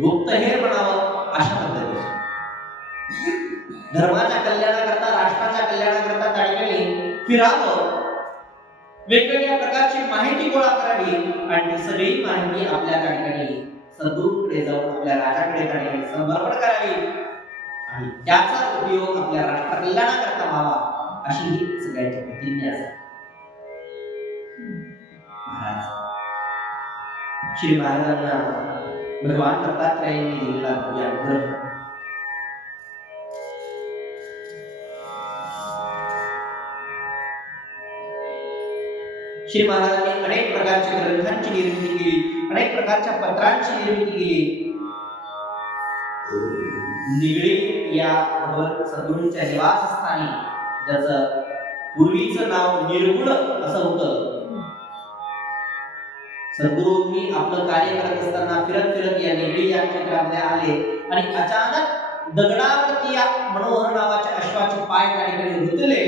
गुप्तहेर म्हणावं अशा पद्धतीने धर्माच्या कल्याणाकरता राष्ट्राच्या कल्याणाकरता त्या ठिकाणी फिरावं, वेगवेगळ्या प्रकारची माहिती गोळा करावी आणि ती सगळी माहिती आपल्या त्या ठिकाणी सद्गुरूंकडे जाऊन आपल्या राजाकडे त्या ठिकाणी समर्पण करावी आणि त्याचा उपयोग आपल्या राष्ट्र कल्याणाकरता व्हावा अशी ही सगळ्यांची प्रतिज्ञा असते. महाराज श्री महाराजांना भगवान दत्तात्रयांनी दिलेला अनुग्रह श्री महाराजांनी अनेक प्रकारच्या ग्रंथांची निर्मिती केली, अनेक प्रकारच्या पत्रांची निर्मिती केली. निगडी या भगवंत सद्गुरूंच्या निवासस्थानी, ज्याचं पूर्वीचं नाव निर्गुण असं होतं, सद्गुरूंनी आपलं कार्य करत असताना फिरत फिरत या निगडी या क्षेत्रामध्ये आले आणि अचानक दगडावरती या मनोहर नावाच्या अश्वाचे पाय त्या ठिकाणी रुतले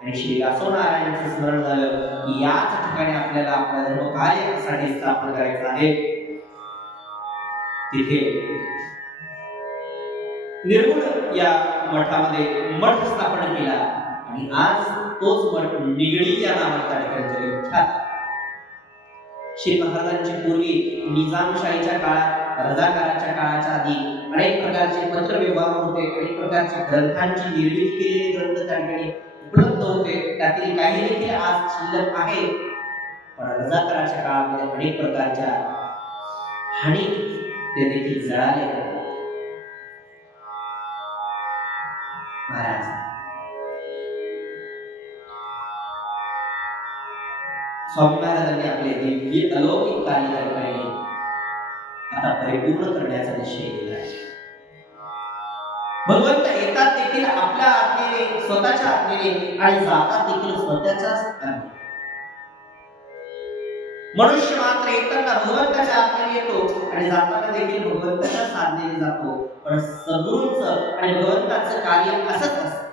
आणि श्री वासवनारायणांचं स्मरण झालं की याच ठिकाणी आपल्याला आपल्या धर्म कार्यासाठी स्थापन करायचं आहे. तिथे निर्गुण या मठामध्ये मठ स्थापन केला आणि आज तोच मठ निगडी या नावाने त्या ठिकाणी विख्यात. श्री महाराजांची पूर्वी निजामशाहीच्या काळात, रजाकाराच्या काळाच्या आधी अनेक प्रकारचे पत्र व्यवहार होते, अनेक प्रकारचे ग्रंथांची निर्मिती केलेले ग्रंथ त्या ठिकाणी उपलब्ध होते. त्यातील काही देखील आज शिल्लक आहे, पण रजाकाराच्या काळामध्ये अनेक प्रकारच्या हानी ते देखील जळाले. महाराज स्वामी महाराजांनी आपले दिव्य अलौकिक कार्य करणे आता परिपूर्ण करण्याचा निश्चय केला आहे. भगवंत येतात देखील आपल्या आज्ञेने, स्वतःच्या आज्ञेने आणि जातात देखील स्वतःच्याच आज्ञेने. मनुष्य मात्र येताना भगवंताच्या आज्ञेने येतो आणि जाताना देखील भगवंताच्याच आज्ञेने जातो. पण सद्गुरूंचं आणि भगवंताचं कार्य असंच असतं.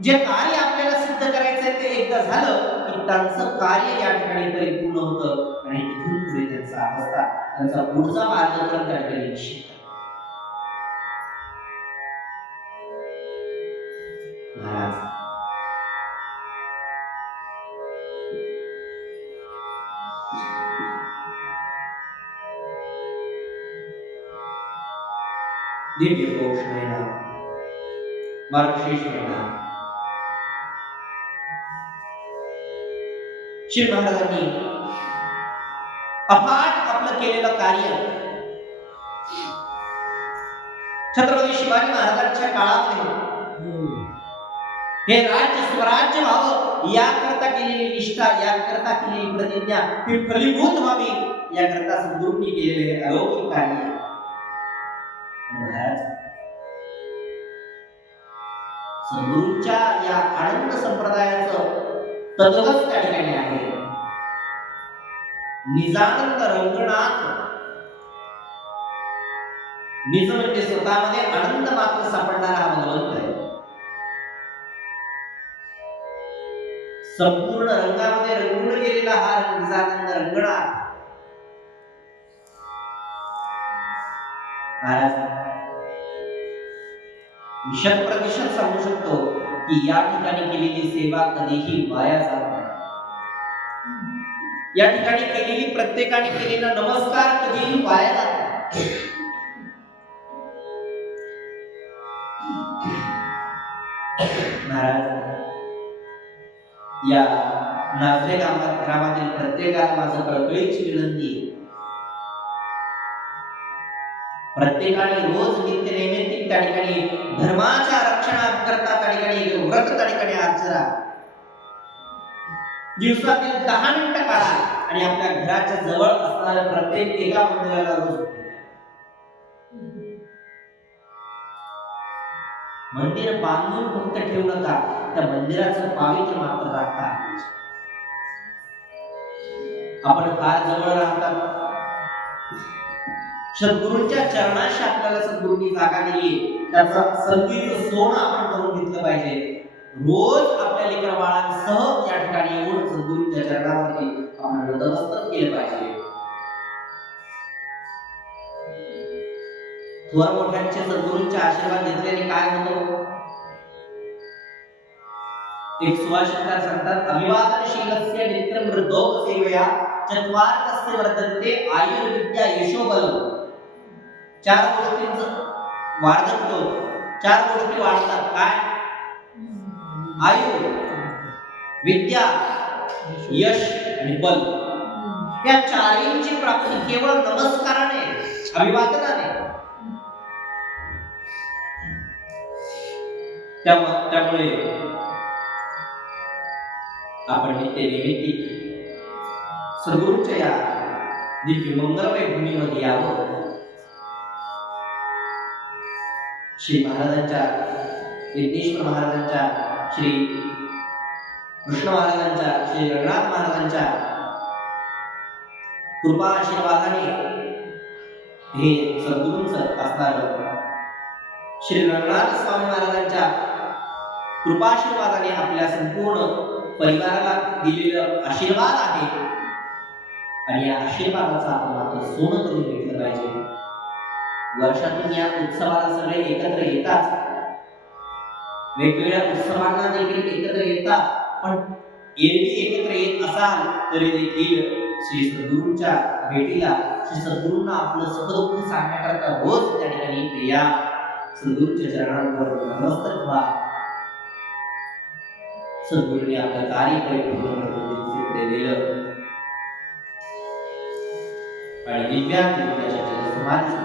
जे कार्य आपल्याला सिद्ध करायचंय ते एकदा झालं की त्यांचं कार्य या ठिकाणी परिपूर्ण होतं आणि तिथून पुढे त्यांचा अवस्था, त्यांचा पुढचा मार्गक्रम त्या ठिकाणी निश्चित आहे. महाराज दिव्य पौष महिना, मार्गशीर्ष महिना, श्री महाराजांनी अफाट आपलं केलेलं कार्य छत्रपती शिवाजी महाराजांच्या काळामध्ये हे राज्य स्वराज्य व्हावं याकरता केलेली निष्ठा, याकरता केलेली प्रतिज्ञा ही फलीभूत व्हावी याकरता सद्गुरूंनी केलेले अलौकिक कार्य. महाराज सद्गुरूंच्या या आनंद संप्रदायाचं तत्वच त्या ठिकाणी आहे. निजानंद रंगनाथ. निज म्हणजे स्वतःमध्ये आनंद मात्र सापडणारा हा भगवंत आहे. संपूर्ण रंगामध्ये रंगून गेलेला हा निजानंद रंगनाथ. शतप्रतिशत सांगू शकतो की या ठिकाणी केलेली सेवा कधीही वाया जात नाही. या ठिकाणी केलेली, प्रत्येकाने केलेला नमस्कार कधीही वाया जात नाही. महाराज या नाझरे ग्रामातील प्रत्येकाला माझं कळकळीची विनंती आहे. प्रत्येकाने रोज नित्य नैमित्तिक त्या ठिकाणी धर्माच्या रक्षणाकरता त्या ठिकाणी व्रत त्या ठिकाणी आचरा. दिवसातील 10 मिनिटं काढा आणि आपल्या घराच्या जवळ असणाऱ्या प्रत्येक एका मंदिराला रोज मंदिर बांधून फक्त ठेवू नका, त्या मंदिराचं पावित्र्य मात्र राखता. आपण फार जवळ राहतात, सद्गुरूंच्या चरणाशी आपल्याला सद्गुरूंनी जागा दिली, त्याचा संधीचं सोनं आपण करून घेतलं पाहिजे. रोज आपल्या लेकर बाळांसह या ठिकाणी येऊन सद्गुरूंच्या चरणावरती आपण नतमस्तक केलं पाहिजे. थोर मोठ्यांचे सद्गुरूंचे आशीर्वाद घेतल्याने काय होतं? एक सुभाषितकार सांगतात, अभिवादनशीलस्य नित्यं वृद्धोप सेवया चत्वारकस्य वर्धन्ते आयुर्विद्या यशोबलम्. चार गोष्टींचं वाढतो, चार गोष्टी वाढतात. काय? आयु, विद्या, यश आणि बल. या चारींची प्राप्ती केवळ नमस्काराने, अभिवादनाने. त्यामुळे आपण नित्यनिमित्ती सद्गुरूंच्या या दिव्य मंगलमय भूमीमध्ये यावं. श्री महाराजांच्या, यज्ञेश्वर महाराजांच्या, श्री कृष्ण महाराजांच्या, श्री रंगनाथ महाराजांच्या कृपा आशीर्वादाने हे सद्गुरूंचं असणारं श्री रंगनाथ स्वामी महाराजांच्या कृपाशीर्वादाने आपल्या संपूर्ण परिवाराला दिलेलं आशीर्वाद आहे. आणि या आशीर्वादाचा आपण मात्र सोनं करून घेतलं पाहिजे. वर्षातून या उत्सवाला सगळे एकत्र येतात, वेगवेगळ्या उत्सवांना देखील एकत्र येतात, पण एरवी एकत्र येत असाल तरी देखील श्री सद्गुरूंच्या भेटीला, श्री सद्गुरूंना आपलं सुखदुःख सांगण्याकरता रोज त्या ठिकाणी या सद्गुरूंच्या चरणांवर नमस्कार व्हा. सद्गुरूंनी आपलं कार्य परिपूर्ण करून दिलं आणि दिव्यांग समाधी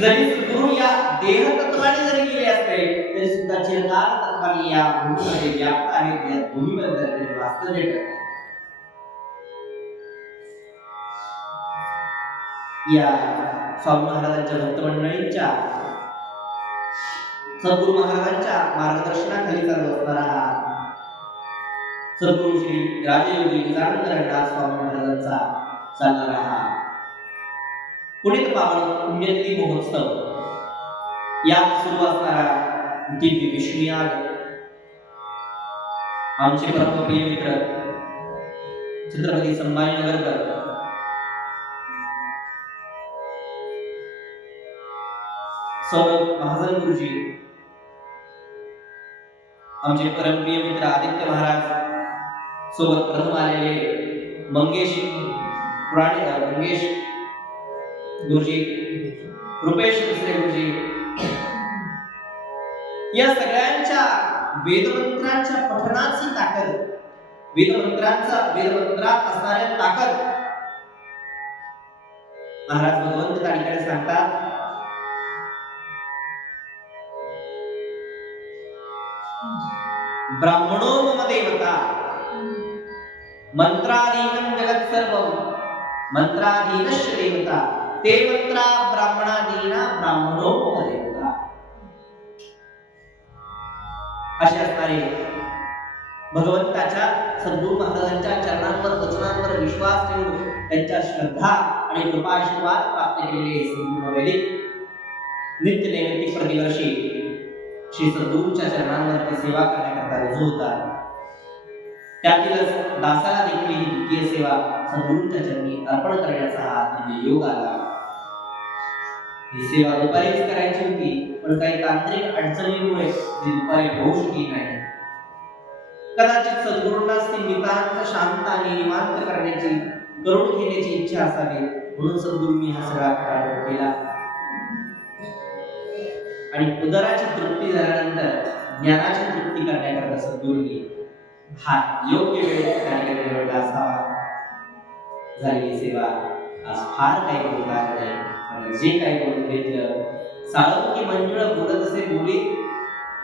जरी सद्गुरू या देह तत्वाने जरी गेले असते तरी सुद्धा चिरकाल तत्वाने या भूमीमध्ये व्याप्त आहेत, या भूमीमध्ये वास्तव्य करतात. या स्वामी महाराजांच्या भक्त मंडळींच्या, सद्गुरू महाराजांच्या मार्गदर्शनाखाली चालू असणारा हा सद्गुरू श्री राजयोगी निजानंद रंगनाथ स्वामी महाराजांचा चालणारा हा पुढील पावन पुण्यतिथी महोत्सव, यात सुरू असणारा दिव्य विष्णुयाग आमचे परमप्रिय मित्र छत्रपती संभाजीनगरकर सौरभ महाजन गुरुजी, आमचे परमप्रिय मित्र आदित्य महाराज सोबत प्रथम आलेले मंगेश गुरुजी, रुपेश दुसरे गुरुजी, या सगळ्यांच्या वेदमंत्रांच्या पठणाची ताकद, वेदमंत्रात असणाऱ्या ताकद महाराज भगवंत त्या ठिकाणी सांगतात. ब्राह्मणो मम देवता मंत्राधीनं जगत् सर्वं मंत्राधीनश्च देवता ते मंत्रा ब्राह्मणाधीना ब्राह्मणो मम देवता. असे असणारे भगवंताच्या सद्गुरू महाराजांच्या चरणांवर, वचनांवर विश्वास ठेवून त्यांच्या श्रद्धा आणि कृपा आशीर्वाद प्राप्त केलेले संपूर्ण वैदिक नित्य नैमित्तिक प्रतिवर्षी श्री सद्गुरूंच्या चरणांवरती सेवा करण्याकरता रुजू होतात. त्यातीलच दासाला देखील ही द्वितीय सेवा सद्गुरूंच्या चरणी अर्पण करण्याचा हा दिव्य योग आला. ही सेवा दुपारीच करायची होती, पण काही तांत्रिक अडचणींमुळे ती दुपारी होऊ शकली नाही. कदाचित सद्गुरूंना ती नितांत शांत आणि निवांत करण्याची, करून घेण्याची इच्छा असावी, म्हणून सद्गुरूंनी हा सगळा कार्यक्रम केला. आणि उदराची तृप्ती झाल्यानंतर ज्ञानाची तृप्ती करण्याकरता सद्गुरूंनी हा योग्य वेळेत कार्यक्रम निवडला असावा. झालेली सेवा आज फार काही बोलणार नाही, आणि जे काही बोलून घेतलं, साळुंकी मंजुळ बोलत असे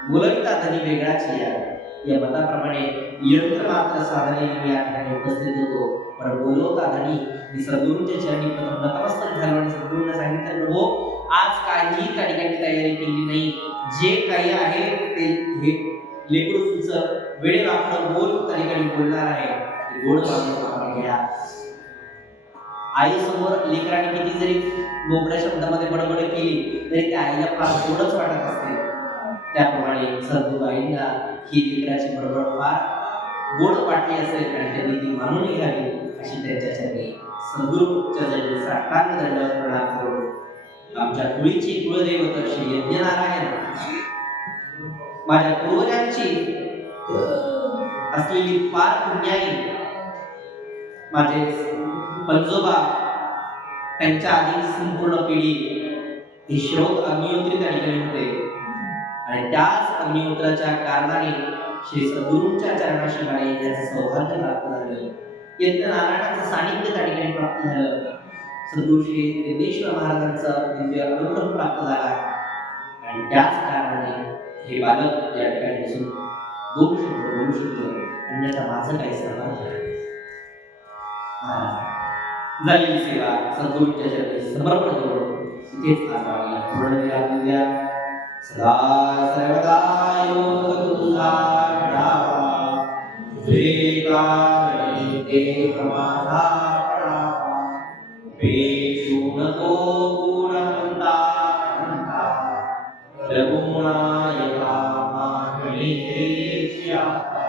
बोलविता धनी वेगळाची या मताप्रमाणे यंत्र मात्र साधने मी या ठिकाणी उपस्थित होतो, पण बोलवता धनी मी सद्गुरूंच्या चरणी प्रथम नतमस्तक झालो आणि सद्गुरूंना सांगितलं, प्रभू आज काही त्या ठिकाणी तयारी केली नाही. त्यांनी जे काही आहे ते हे लेकरू तुमचं वेळेला आपलं बोल त्या ठिकाणी बोलणार आहे ते गोड वागणूक घ्या. आई समोर लेकराने किती जरी बोबड्या शब्दामध्ये बडबड केली तरी त्या आईला फार गोडच वाटत असते. त्याप्रमाणे सद्गुरूबाईंना ही लेकराची बडबड फार गोड वाटली असेल आणि त्यांनी ती मानून घ्यावी अशी त्यांच्यासाठी सद्गुरूच्या जवळ साष्टांग दंडवत प्रणाम करून आमच्या कुळीची कुळदैवत श्री यज्ञनारायण माझ्या पूर्वजांची असलेली पार पुण्याई माझे पंजोबा त्यांच्या आधी संपूर्ण पिढी ही श्रोत अग्निहोत्री त्या ठिकाणी होते आणि त्याच अग्निहोत्राच्या कारणाने श्री सद्गुरूंच्या चरणाशी मला येण्याचं सौभाग्य प्राप्त झालं. यज्ञनारायणाचं सानिध्य त्या ठिकाणी प्राप्त झालं. सद्गुरू श्री ज्ञानेश्वर महाराजांचा दिव्य अनुग्रह प्राप्त झाला आणि त्याच कारणाने हे बालक या ठिकाणी बसून दोन शब्द बोलू शकतो. अन्यथा माझं काही सहभाग नाही. झालेली सेवा सद्गुरूंच्या चरणी समर्पण करून इथेच आज पूर्ण देऊया. सदा सर्वदा योग तुझा घडावा, विवेकाने देह माझा पडावा, पेशून तो गुणवंता रघुनायका मागणी देश्याचा.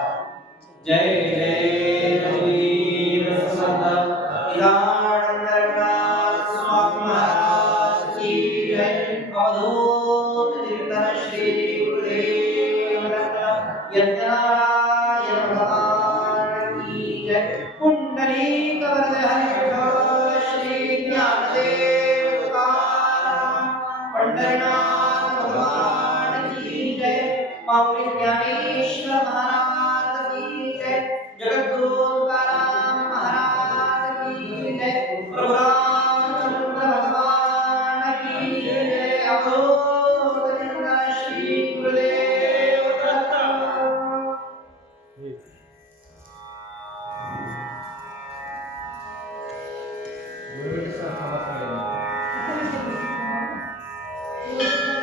जय जय रघुवीर समर्थ निरानंद रघुनाथ स्वामी महाराज की जय. अवधूत चिंतन श्री गुरुदेव दत्त यज्ञनारायण भगवान की जय. कुंडलीक वरद हरिविठ्ठल श्री ज्ञानदेव तुकाराम पंढरीनाथ भगवान की जय. माऊली ज्ञानेश्वर महाराज की जय. जगद्गुरु तुकाराम महाराज की जय. प्रभु रामचंद्र भगवान की जय. अवधूत चिंतन श्री गुरुदेव दत्त. गुरुचा आवाज